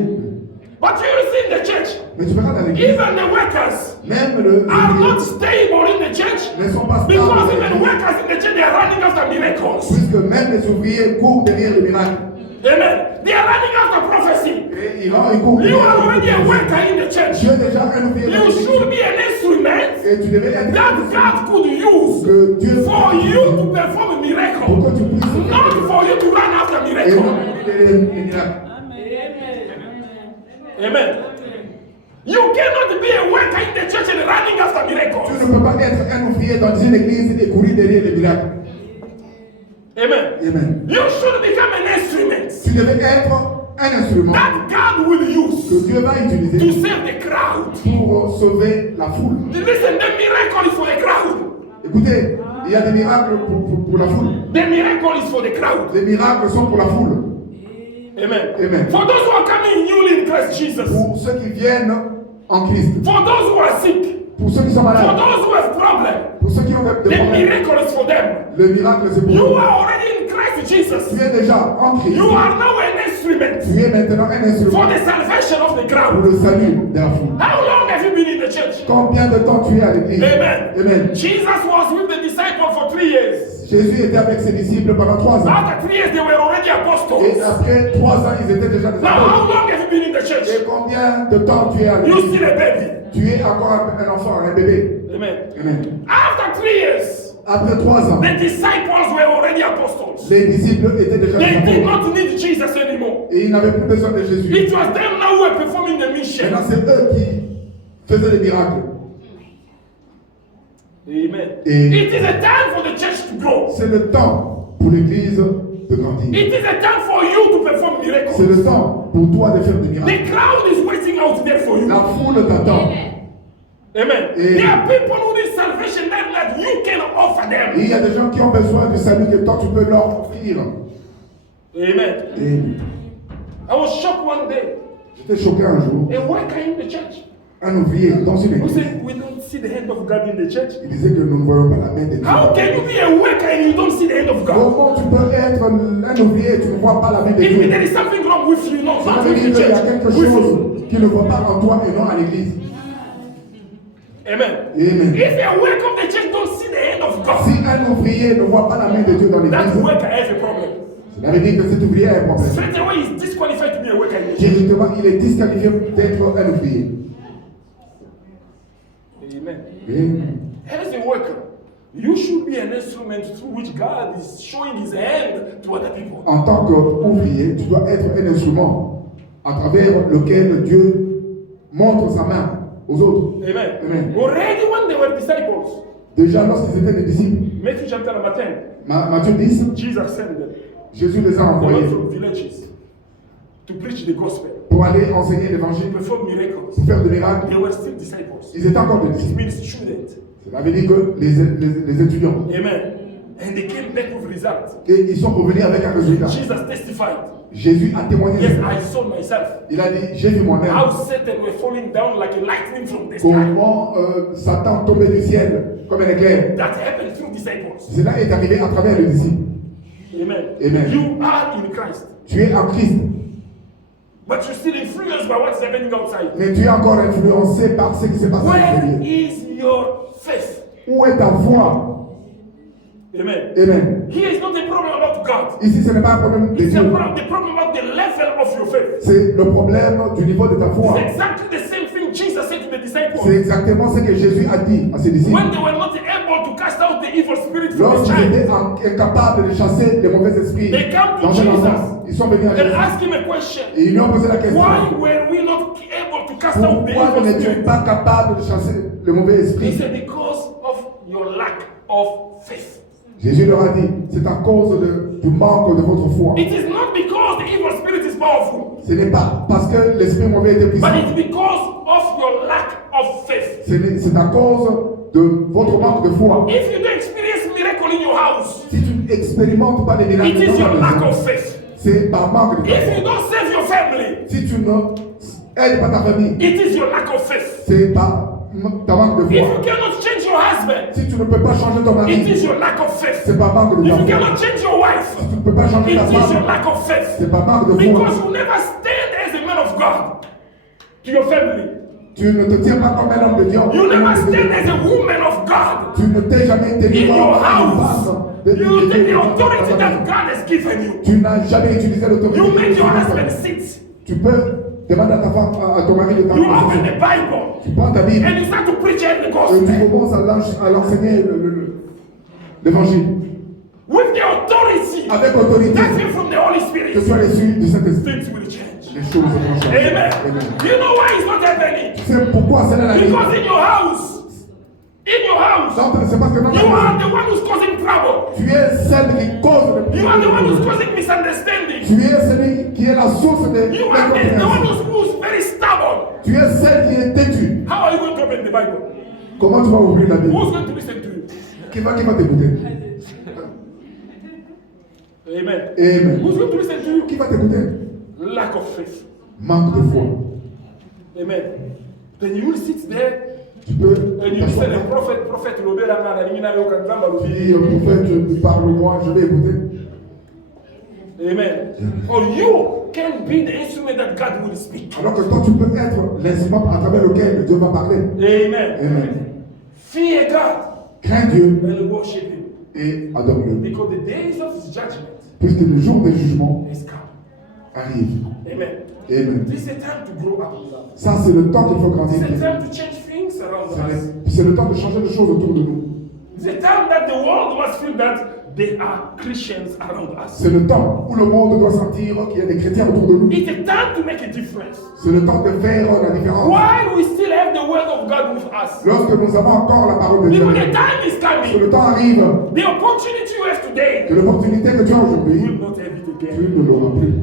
But you see in the church, mais tu verras dans l'église, even the workers même le are not stable in the church. ne sont pas Because stables, even workers in the church, they are running after miracles. puisque même les ouvriers courent derrière le miracle. Amen. They are running after prophecy. Et ils courent You derrière are already a le worker in the church. Tu es déjà un ouvrier dans You l'église. should be an instrument Et tu devrais être that God could use que Dieu for you to perform a pour miracle. que tu puisses Not for you to run after et miracle. non les miracles. Amen. You cannot be a worker in the church and running after Tu miracles. ne peux pas être un ouvrier dans une église et courir derrière les miracles. Amen. Amen. You should become an instrument Tu devais être un instrument that God will use que Dieu va to utiliser save the crowd. pour sauver la foule. Listen, the miracle is for the crowd. Écoutez, il y a des miracles pour la foule. The miracle is for the crowd. Les miracles sont pour la foule. Amen. Amen. For those who are coming newly in Christ Jesus. Pour ceux qui viennent en Christ. For those who are sick. Pour ceux qui sont For malades. those who have problems. Pour ceux qui ont des The problèmes. miracle is for them. Le miracle, c'est pour You eux. are already in Christ Jesus. Tu es déjà en Christ. You are now an instrument Tu es maintenant un for instrument the salvation of the pour crowd. le salut de la foule. How long have you been in the church? Combien de temps tu es à l'église? Amen. Amen. Jesus was with the disciples for 3 years. Jésus était avec ses disciples pendant 3 ans. After 3 years, they were already Et apostles. après 3 ans, ils étaient déjà des Now, apôtres. how long have you been in the church? Et combien de temps tu es à You l'église? still a baby. Tu es encore un enfant, un bébé. Amen. Amen. After 3 years, Après 3 ans, the disciples were already apostles. les disciples étaient déjà des They did apôtres. not need Jesus anymore. Et ils n'avaient plus besoin de Jésus. It was them now who were performing the mission. Maintenant, c'est eux qui faisaient les miracles. Amen. Et It is a time for the church to grow. c'est le temps pour l'église de grandir. It is a time for you to perform C'est miracles. le temps pour toi de faire des miracles. The crowd is waiting out there for you. La foule t'attend. Amen. Et- There are people who need salvation that you can offer Et them. il y a des gens qui ont besoin du salut que toi tu peux leur offrir. Amen. Et I was shocked one day. j'étais choqué un jour. A worker in the church Un ouvrier dans une who église. said, "We don't see the hand of God in the church." Il disait que nous ne voyons pas la main de Dieu. How can you be a worker and you don't see the hand of God? Comment tu peux être un ouvrier et tu ne vois pas la main de It means Dieu? there is something wrong with you, no, Ça not veut with dire the qu'il y a church. quelque With you. chose qu'il ne voit pas en toi et non à l'église. Amen. Amen. If a worker of the church don't see the hand of God, Si un ouvrier ne voit pas la main de Dieu dans that l'église, worker has a problem. cela veut dire que cet ouvrier a un problème. Straight away, he's disqualified to be a worker in the church. Directement, il est disqualifié d'être un ouvrier. Amen. Amen. As a worker, You should be an instrument through which God is showing his hand to other people. En tant qu'ouvrier, tu dois être un instrument à travers lequel Dieu montre sa main aux autres. Amen. Amen. Already when they were disciples, Déjà, lorsqu'ils étaient des disciples, Matthew chapter number 10, Matthieu 10, Jesus sent them. Jésus les a They went envoyés from villages to preach the gospel, pour aller enseigner to l'évangile, perform miracles. pour faire des miracles. They were still disciples. Ils étaient encore des It disciples. means students. Cela veut dire que les étudiants. Amen. And they came back with results. Et ils sont revenus avec un résultat. Jesus testified. Jésus a témoigné. Yes, I saw myself. Il a dit, j'ai vu moi-même How Satan were falling down like a lightning from the sky. comment Satan tombait du ciel comme un éclair. That happened through disciples. Cela est arrivé à travers les disciples. Amen. Amen. You are in Christ. Tu es en Christ, But you're still influenced by what's happening outside. mais tu es encore influencé par ce qui s'est passé à Where l'extérieur. is your faith? Où est ta foi? Amen. Amen. Here is not a problem about God. Ici, ce n'est pas un problème de It's Dieu. the problem about the level of your faith. C'est le problème du niveau de ta foi. It's exactly the same thing Jesus said to the C'est disciples. exactement ce que Jésus a dit à ses disciples. When they were not able to cast out the evil spirit from the Lorsqu'ils child, étaient incapables de chasser les mauvais esprits They come to dans un Jesus enfant, ils sont venus à and Jésus. ask him a question. Et ils lui ont posé la question. Why were we not able to cast out the Pourquoi evil n'es-tu spirit? pas capable de chasser le mauvais He esprit? said, because of your lack of faith. Jésus leur a dit, c'est à cause du manque de votre foi. It is not because the evil spirit is powerful, Ce n'est pas parce que l'esprit mauvais était puissant. but it's because of your lack of faith. C'est à cause de votre manque de foi. If you don't experience miracle in your house, Si tu n'expérimentes pas les it miracles is dans your ta lack maison, of faith. c'est par manque de If foi. you don't save your family, Si tu ne aides pas ta famille, it is your lack of faith. c'est par ta manque de If you foi. cannot change your husband, Si tu ne peux pas changer ton it mari, is your lack of faith. c'est par manque de If ta you foi. cannot change your wife, Si tu ne peux pas changer it ta is your femme, lack of faith. c'est par manque de foi. Because you never stand as a man of God to your family. Tu ne te tiens pas comme un homme de Dieu. You never stand as a woman of God Tu ne t'es jamais tenu in comme your une house. femme de You take the authority Dieu. that God has given you. Tu n'as jamais utilisé l'autorité. You que make Dieu your t'a husband donnée. sit. Tu peux demander à ta femme, à ton mari de You t'amener. open the Bible Tu prends ta Bible and you start to preach the et tu gospel commences à l'enseigner l'évangile. with the authority Avec autorité that came from the Holy que Spirit. tu as reçu du Saint-Esprit. Things will change. Les choses vont changer. Amen. Amen. Do you know why it's not happening? C'est pourquoi cela n'arrive Because pas. in your house, Non, c'est parce que dans you la are maison, the one who's causing trouble. tu es celle qui cause le You are the one who's problème. causing misunderstanding. Tu es celui qui est la source de You are the one l'incompréhension. who's very stubborn. Tu es celle qui est têtue. How are you going to open the Bible? Comment tu vas ouvrir la Bible? Who's going to listen to you? Qui va t'écouter? Amen. Amen. Who's going to listen to you? Qui va t'écouter? Lack of faith. Manque de foi. Amen. Then you will sit there Tu peux and you say the t'asseoir. prophet Robert Amana, Nina Yokanzamba Tu Lubi. dis, prophète, parle-moi, je vais écouter. Amen. Or you can be the instrument that God will speak. Alors que toi, tu peux être l'instrument à travers lequel Dieu va parler. Amen. Amen. Fear God Crains Dieu and worship Him. et adore-le. Because the days of His judgment Puisque le jour des jugements is come. arrive. Amen. Amen. This is a time to grow up with us. Ça, c'est le temps qu'il faut grandir. This is a time to change things around us. C'est le temps de changer les choses autour de nous. It's a time that the world must feel that there are Christians around us. C'est le temps où le monde doit sentir qu'il y a des chrétiens autour de nous. It's a time to make a difference. C'est le temps de faire la différence. While we still have the word of God with us. Lorsque nous avons encore la parole de Dieu, Because the time is que coming. le temps arrive, The opportunity you have today, que l'opportunité que tu as you aujourd'hui, will not have it tu again. ne l'auras plus.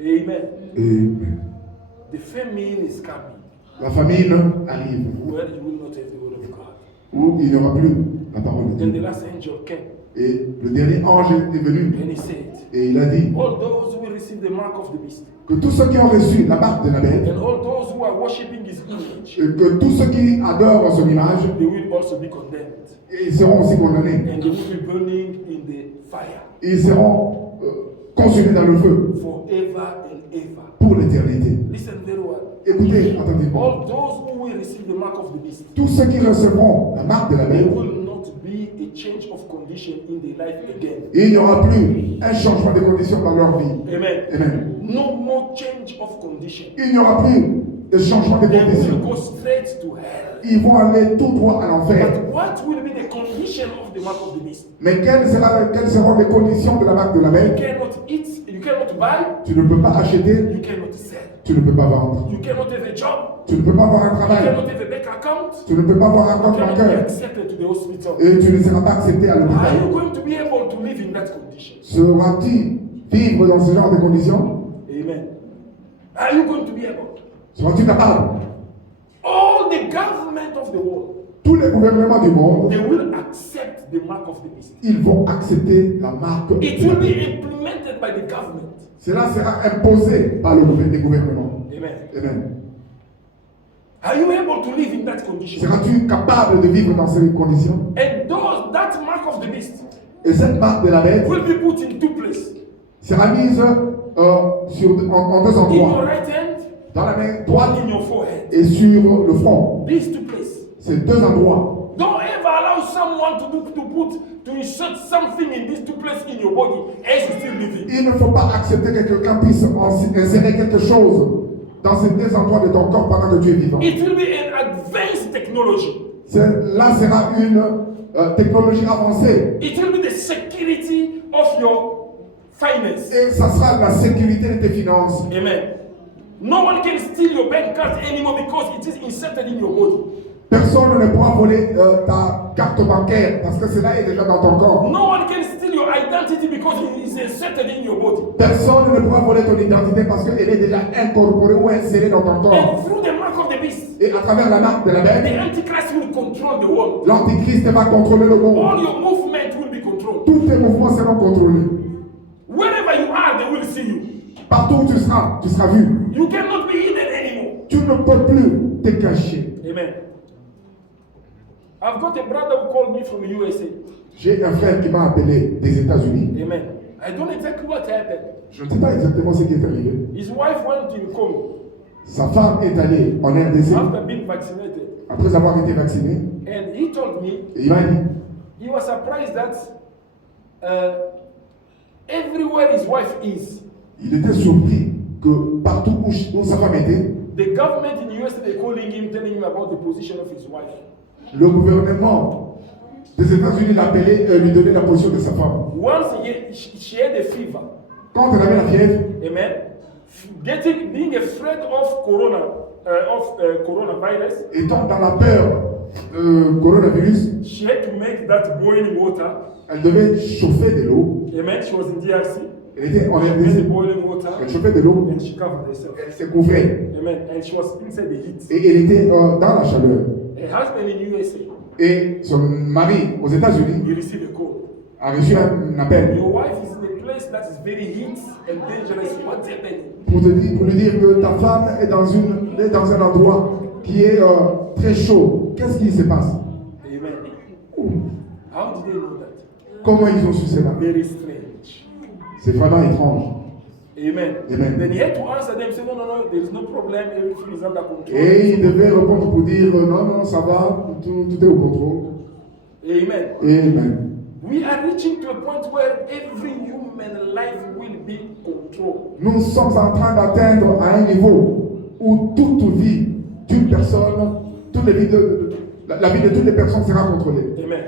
Amen. Et The famine is coming. la famine arrive, Where you will not have the word of God. où il n'y aura plus la parole de Then the Dieu. last angel came Et le dernier ange est venu and he said, et il a dit all those who will receive the mark of the beast que tous ceux qui ont reçu la marque de la bête, and all those who are worshipping his image, et que tous ceux qui adorent son image, they will also be condemned. ils seront aussi condamnés. And they will be burning in the fire Ils seront consumés dans le feu forever and ever. pour l'éternité. Listen very well. Écoutez, attentivement. All those who will receive the mark of the beast, Tous ceux qui recevront la marque de la there bête, will not be a change of condition in their life again. il n'y aura plus un changement de conditions dans leur vie. Amen. Amen. No more change of condition. Il n'y aura plus de changement de they will conditions. go straight to hell. Ils vont aller tout droit à l'enfer. But what will be the condition of the mark of the beast? Mais quelles seront les conditions de la marque de la You bête? cannot eat, you cannot buy, Tu ne peux pas acheter, you cannot sell. tu ne peux pas vendre. You cannot have a job, Tu ne peux pas avoir un you travail. cannot have a bank account, Tu ne peux pas avoir un you compte cannot be bancaire. accepted to the hospital. Et tu ne seras pas accepté à Are you l'hôpital. going to be able to live in that condition? Seras-tu vivre dans ce genre de conditions? Amen. Are you going to be able? Seras-tu capable? All the government of the world, Tous les gouvernements du monde, they will accept the mark of the beast. ils vont accepter la marque. It will be implemented by the government. Cela sera imposé par les gouvernements. Amen. Amen. Are you able to live in that condition? Seras-tu capable de vivre dans ces conditions? And that mark of the beast Et cette marque de la bête will be put in two places. sera mise en deux In your endroits. right hand, Dans la main droite in your forehead. et sur le front. These two places. Ces deux endroits. Don't ever allow someone to insert something in these two places in your body as you still living. Il ne faut pas accepter que quelqu'un puisse insérer quelque chose dans ces deux endroits de ton corps pendant que tu es vivant. It will be an advanced technology. Là sera une technologie avancée. It will be the security of your finance. Et ça sera la sécurité de tes finances. Amen. No one can steal your bank card anymore because it is inserted in your body. Personne ne pourra voler ta carte bancaire parce que cela est déjà dans ton corps. No one can steal your identity because it is inserted in your body. Personne ne pourra voler ton identité parce qu'elle est déjà incorporée ou insérée dans ton corps. And through the mark of the beast, Et à travers la marque de la the bête, Antichrist will control the world. l'Antichrist va contrôler le monde. All your movement will be controlled. Tous tes mouvements seront contrôlés. Wherever you are, they will see you. Partout où tu seras vu. You cannot be hidden anymore. Tu ne peux plus te cacher. Amen. I've got a brother who called me from the USA. J'ai un frère qui m'a appelé des États-Unis. Amen. I don't know exactly what happened. Je ne sais pas exactement ce qui est arrivé. His wife went in coma Sa femme est allée en RDC after being vaccinated. après avoir été vaccinée. And he told me Et il m'a dit, he was surprised that everywhere his wife is, il était surpris que partout où sa femme était, the government in the USA, they're calling him, telling him about the position of his wife. le gouvernement des États-Unis l'appelait et lui donnait la position de sa femme. Once she had a fever, Quand elle avait la fièvre, amen, being afraid of coronavirus, étant dans la peur du coronavirus, she had to make that boiling water. elle devait chauffer de l'eau. Amen. She was in DRC. Elle était en She made the RDC. boiling water Elle chauffait de l'eau. and she covered herself. Elle se couvrait. Amen. And she was inside the heat. Et elle était dans la chaleur. Her husband in USA, Et son mari aux États-Unis he received a call. a reçu un appel Your wife is in a place that is very heat and dangerous. What's happening? pour lui dire que ta femme est dans un endroit qui est très chaud. Qu'est-ce qui se passe? Amen. How did they know that? Comment ils ont su cela? Very strange. C'est vraiment étrange. Amen. Amen. Then he had to answer them, say, no, there is no problem, everything is under control. Et il devait répondre pour dire non, ça va, tout est au contrôle. Amen. Amen. We are reaching to a point where every human life will be controlled. Nous sommes en train d'atteindre à un niveau où toute vie d'une personne, toutes les vies la vie de toutes les personnes sera contrôlée. Amen.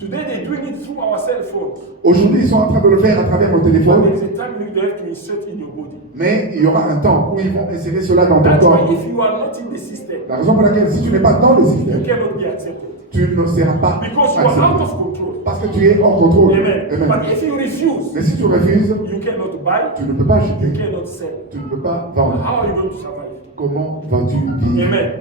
Today they're doing it through our cell phones. Aujourd'hui, ils sont en train de le faire à travers nos But téléphones, there is a time when they have to insert in your body. mais il y aura un temps où ils vont insérer cela dans ton That's corps. why if you are not in the system, La raison pour laquelle, si tu n'es pas dans le you système, cannot be accepted. tu ne seras pas Because you are out accepté. of control. Parce que tu es hors contrôle. Amen. Amen. But if you refuse, Mais si tu refuses, you cannot buy, tu ne peux pas you acheter, cannot sell. tu ne peux pas How vendre. are you going to survive? Comment vas-tu vivre? Amen.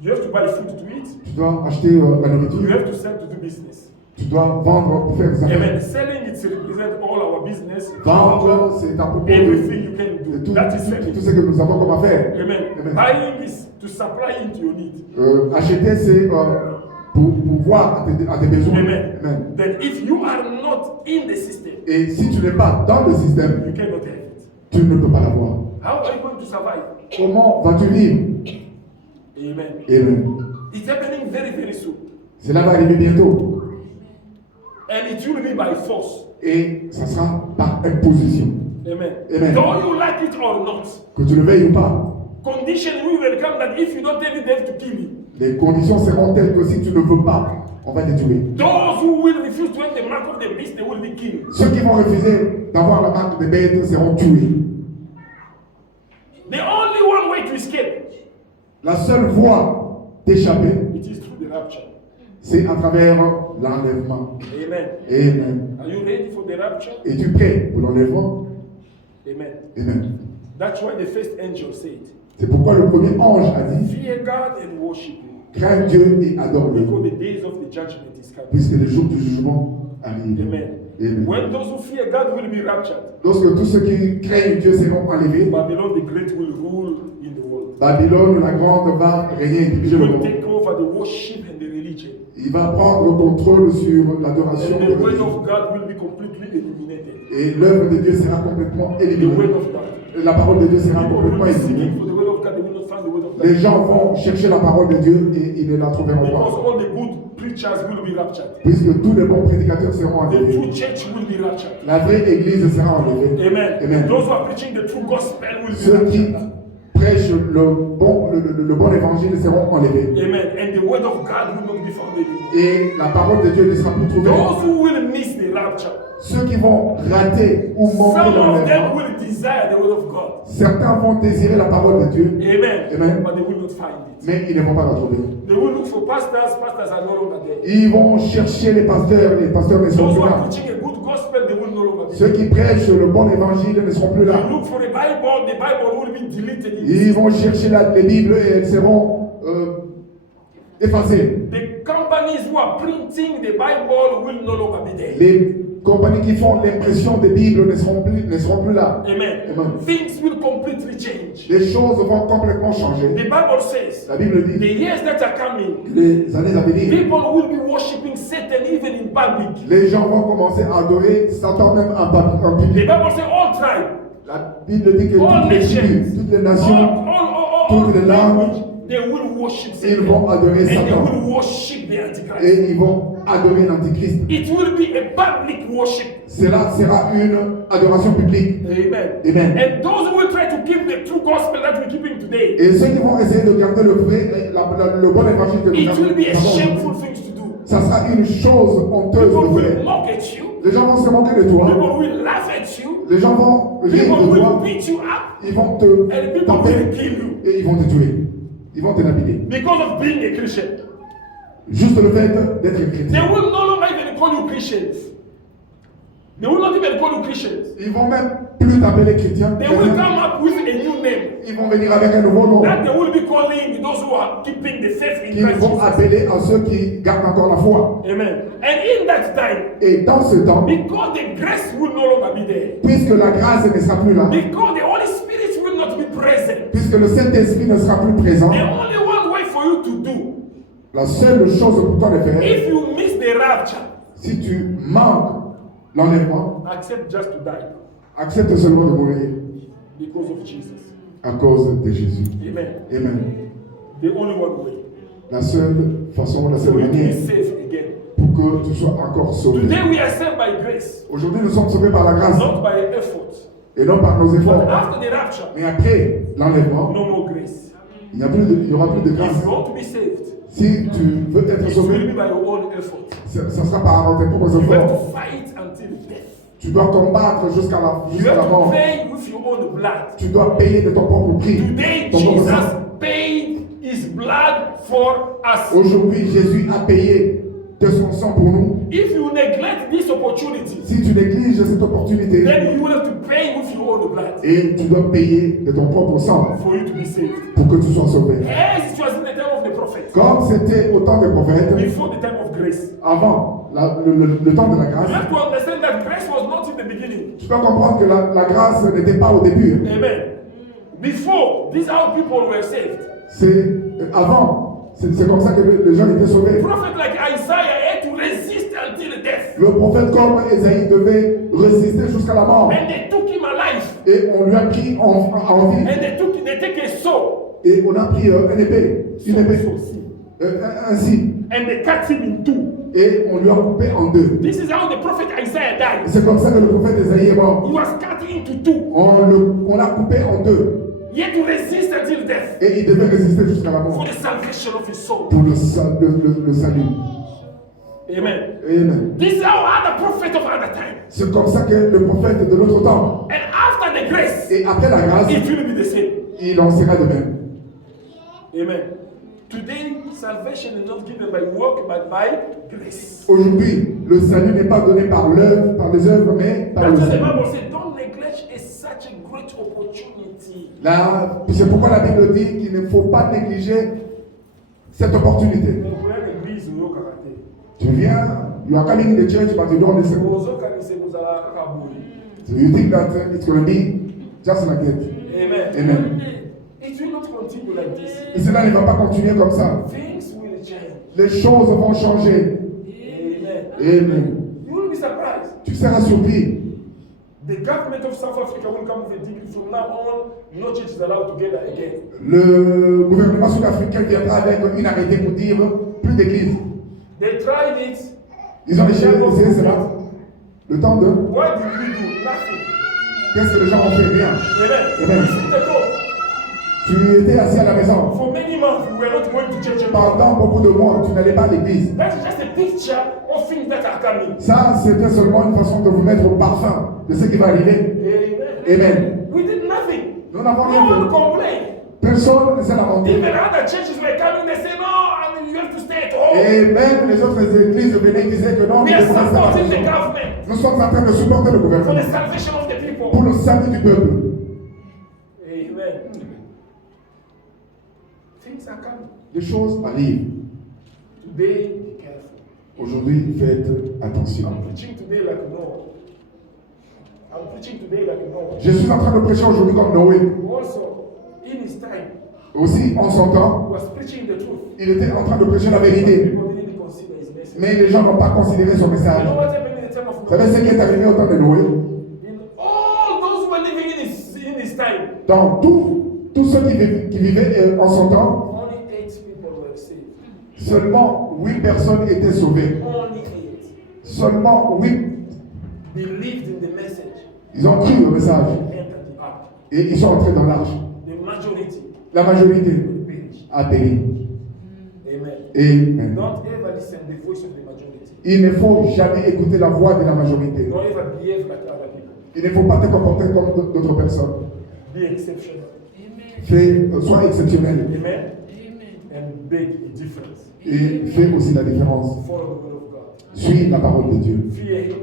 You have to buy food to eat. Tu dois acheter la You nourriture, have to sell to do business. tu dois vendre pour faire des affaires. Amen. Selling it represents all our business. Vendre, c'est à propos de Everything you can do. tout, That is selling. tout ce que nous avons comme affaire. Amen. Amen. Buying is to supply into your need. Acheter, c'est pour voir à tes besoins. Amen. Amen. Then if you are not in the system, Et si tu n'es pas dans le système, you cannot have it. tu ne peux pas l'avoir. How are you going to survive? Comment vas-tu vivre? Amen. Amen. It's happening very, very soon. Cela va arriver bientôt. And it will be by force. Et ça sera par imposition. Amen. Amen. Though you like it or not, Que tu le veuilles ou pas, condition will come that if you don't tell it, they have to kill you. Les conditions seront telles que si tu ne veux pas, on va te tuer. Those who will refuse to have the mark of the beast, they will be killed. Ceux qui vont refuser d'avoir la marque des bêtes seront tués. The only one way to escape, La seule voie d'échapper, it is through the rapture. c'est à travers l'enlèvement. Amen. Amen. Are you ready for the rapture? Es-tu prêt pour l'enlèvement? Amen. Amen. That's why the first angel said, C'est pourquoi le premier ange a dit, fear God and worship Him, crains Dieu et adore-le, because the days of the judgment is coming. puisque le jour du jugement arrive. Amen. Amen. When those who fear God will be raptured, Lorsque tous ceux qui craignent Dieu seront enlevés, Babylon the Great will rule in the world. Babylone la grande va régner et He diriger le will monde. take over the worship and the religion. Il va prendre le contrôle sur l'adoration And de the word Dieu. of God will be completely eliminated. Et l'œuvre de Dieu sera complètement The éliminée. word of God. La parole de Dieu sera People complètement will be éliminée. seeking for the word of God, they will not find the word of Les God. gens vont chercher la parole de Dieu et ils ne la trouveront Because pas. all the good preachers will be raptured. Puisque tous les bons prédicateurs seront The enlevés. true church will be raptured. La vraie église sera enlevée. Amen. Amen. Those who are preaching the true gospel will be Ceux qui raptured. prêchent le bon évangile seront enlevés. Amen. And the word of God will not be found anymore. Et la parole de Dieu ne sera plus trouvée. Those who will miss the rapture, Ceux qui vont rater ou manquer some of them l'enlèvement, will desire the word of God. certains vont désirer la parole de Dieu, Amen. Amen. But they will not find it. mais ils ne vont pas la trouver. They will look for pastors. Pastors are no longer there. Ils vont chercher les pasteurs ne seront Those who plus are là. preaching a good gospel, they will no longer be Ceux there. qui prêchent le bon évangile ne seront plus là. You look for the Bible will be deleted. Ils vont chercher les Bibles et elles seront effacées. The companies who are printing the Bible will no longer be there. Les compagnies qui font l'impression des Bibles ne seront plus là. Amen. Amen. Things will completely change. Les choses vont complètement changer. The Bible says, La Bible the dit years that are coming, les années à venir, people will be worshiping Satan even in public. les gens vont commencer à adorer Satan même en The public. Bible says all tribes, La Bible dit que all toutes les nations, tribus, toutes les nations, toutes les langues, they will worship ils Satan. vont adorer And they Satan. will worship the Antichrist. Et ils vont adorer l'Antichrist. It will be a public worship. Cela sera une adoration publique. Amen. Amen. And those who will try to keep the true gospel that we're keeping today, Et ceux qui vont essayer de garder le vrai, le bon évangile que nous it will be a avons, shameful thing to do. ça sera une chose honteuse People de will faire. mock at you. Les gens vont se moquer de toi. People will laugh at you. Les gens vont rire People de will toi. beat you up. Ils vont te And people will taper kill you. et ils vont te tuer. Ils vont te lapider. Because of being a Christian. Juste le fait d'être They chrétien. will no longer even call you Christians. They will not even call you Christians. Ils vont même plus t'appeler chrétien. They will come up with a new name Ils vont venir avec un nouveau nom. that they will be calling those who are keeping the faith in Qu'ils Christ vont Jesus. appeler à ceux qui gardent encore la foi. Amen. And in that time, Et dans ce temps, because the grace will no longer be there, puisque la grâce ne sera plus là, because the Holy Spirit will not be present, puisque le Saint-Esprit ne sera plus présent, the only one way for you to do, la seule chose pour toi de faire, if you miss the rapture, si tu manques l'enlèvement, accept just to die accepte seulement de mourir because of Jesus. à cause de Jésus. Amen. Amen. The only one way La seule façon, la seule for you to be manière saved again. pour que tu sois encore sauvé. Today we are saved by grace, Aujourd'hui, nous sommes sauvés par la grâce not by effort. et non par nos But efforts. after the rapture, Mais après l'enlèvement, no more grace. il n'y aura plus de grâce. If you want to be saved, Si tu veux être it will sauvé, be by your own effort. ça sera par tes propres You have efforts. to fight until death. Tu dois combattre jusqu'à la You have to mort. pay with your own blood. Tu dois payer de ton propre prix. Today, Ton propre Jesus sang. paid his blood for us. Aujourd'hui, Jésus a payé de son sang pour nous. If you neglect this opportunity, Si tu négliges cette opportunité, then you will have to pay with your own blood et tu dois payer de ton propre sang for you to be saved. pour que tu sois sauvé. As it was in the time of the prophet, Comme c'était au temps des prophètes, before the time of grace. avant le temps de la You grâce, have to understand that grace was not in the beginning. tu dois comprendre que la grâce n'était pas au début. Amen. Before, these are how people were saved. C'est avant. C'est comme ça que les gens étaient sauvés. Prophet like Isaiah had to resist until death. Le prophète comme Ésaïe devait résister jusqu'à la mort. And they took him alive. Et on lui a pris en vie. And they take a saw. Et on a pris une épée. Ainsi. And they cut him in two. Et on lui a coupé en deux. This is how the prophet Isaiah died. C'est comme ça que le prophète Ésaïe est mort. He was cut into two. On l'a coupé en deux. He had to resist until death Et il devait résister jusqu'à la for mort the salvation of his soul. pour le salut. Amen. Amen. This is how other prophets of other time. C'est comme ça que le prophète de l'autre temps. And after the grace, Et après la grâce, it will be the same. il en sera de même. Amen. Today, salvation is not given by work, but by grace. Aujourd'hui, le salut n'est pas donné par l'œuvre, par les œuvres, mais par le That's what the salut. Bible says. Don't neglect such a great opportunity. Là, c'est pourquoi la Bible dit qu'il ne faut pas négliger cette opportunité. Vous prenez l'église, vous avez Tu viens, you are coming in the church, but you don't listen. So you think that it's going to be just like that. Amen. Amen. It will not continue like this. Et cela ne va pas continuer comme ça. Things will change. Les choses vont changer. Amen. Amen. You will be surprised. Tu seras surpris. The government of South Africa will come with a decree from now on, no church is allowed together again. Le gouvernement sud-africain viendra avec une arrêté pour dire plus d'église. They tried it. Ils ont essayé cela. Le temps de. What did we do? Nothing. Qu'est-ce que les gens ont fait? Rien. Amen. Amen. We sit at home. Tu étais assis à la maison. For many months, we were not going to church anymore. Pendant beaucoup de mois, tu n'allais pas à l'église. That's just a picture of things that are coming. Ça, c'était seulement une façon de vous mettre au parfum de ce qui va arriver. Amen. Amen. We did nothing. Nous n'avons No rien one fait. complained. Personne ne s'est lamenté. Even other churches were coming, they say, no, I mean, you have to stay at home. Et même les autres églises venaient et disaient que non, We nous are devons rester à la supporting the maison. government Nous sommes en train de supporter le for gouvernement the salvation of the pour people. le salut du peuple. Amen. Things are coming. Les choses arrivent. Today, be careful. Aujourd'hui, faites attention. I'm preaching today like Noah. I'm preaching today like Noah. Je suis en train de prêcher aujourd'hui comme Noé. Also, in his time, Aussi, en son temps, he was preaching the truth. il était en train de prêcher la vérité. People didn't consider his message. Mais les gens n'ont pas considéré son You message. know what happened in the time of Vous savez Noah? ce qui est arrivé au temps de Noé? In all those who were living in his time, Dans tous ceux qui vivaient en son temps, only 8 people were saved. seulement 8 personnes étaient sauvées. Only 8 Seulement 8, believed in the message ils ont cru au message. and entered the ark. Et ils sont entrés dans l'arche. The majority La majorité perished. a péri. Amen. Amen. Don't ever listen to the voice of the majority. Il ne faut jamais écouter la voix de la majorité. Don't ever behave like other people. Il ne faut pas te comporter comme d'autres personnes. Be exceptional. Sois exceptionnel Amen. And make a difference. et fais aussi la différence. Follow the will of God. Suis la parole de Dieu. Fear Him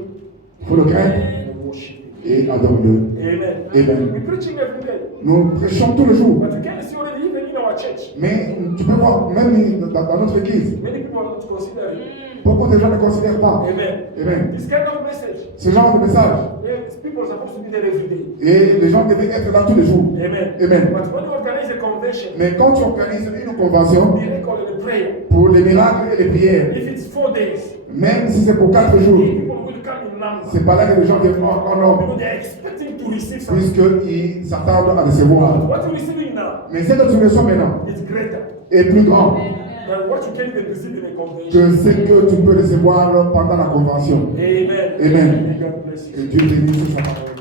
Il faut le craindre and worship Him. et adore-le. Amen. Amen. We're preaching every day. Nous prêchons tous les jours. But you can see already even in our church. Mais tu peux voir, même dans notre église, Many people are not considering. beaucoup de gens ne considèrent pas. Amen. Amen. This kind of message. Ce genre de message. People are supposed to be there every day. Et les gens devaient être là tous les jours. Amen. Amen. But when you organize a convention, Mais quand tu organises une convention miracle and a prayer, pour les miracles et les prières, if it's 4 days, même si c'est pour 4 jours, people will come in number. c'est pas là que les gens viennent en nombre, Because they are expecting to receive something. puisqu'ils s'attendent à recevoir. What you're receiving now Mais ce que tu reçois maintenant is greater est plus grand than what you can even receive in a convention. que ce que tu peux recevoir pendant la convention. Amen. Amen. May God bless you. Que Dieu bénisse sa parole.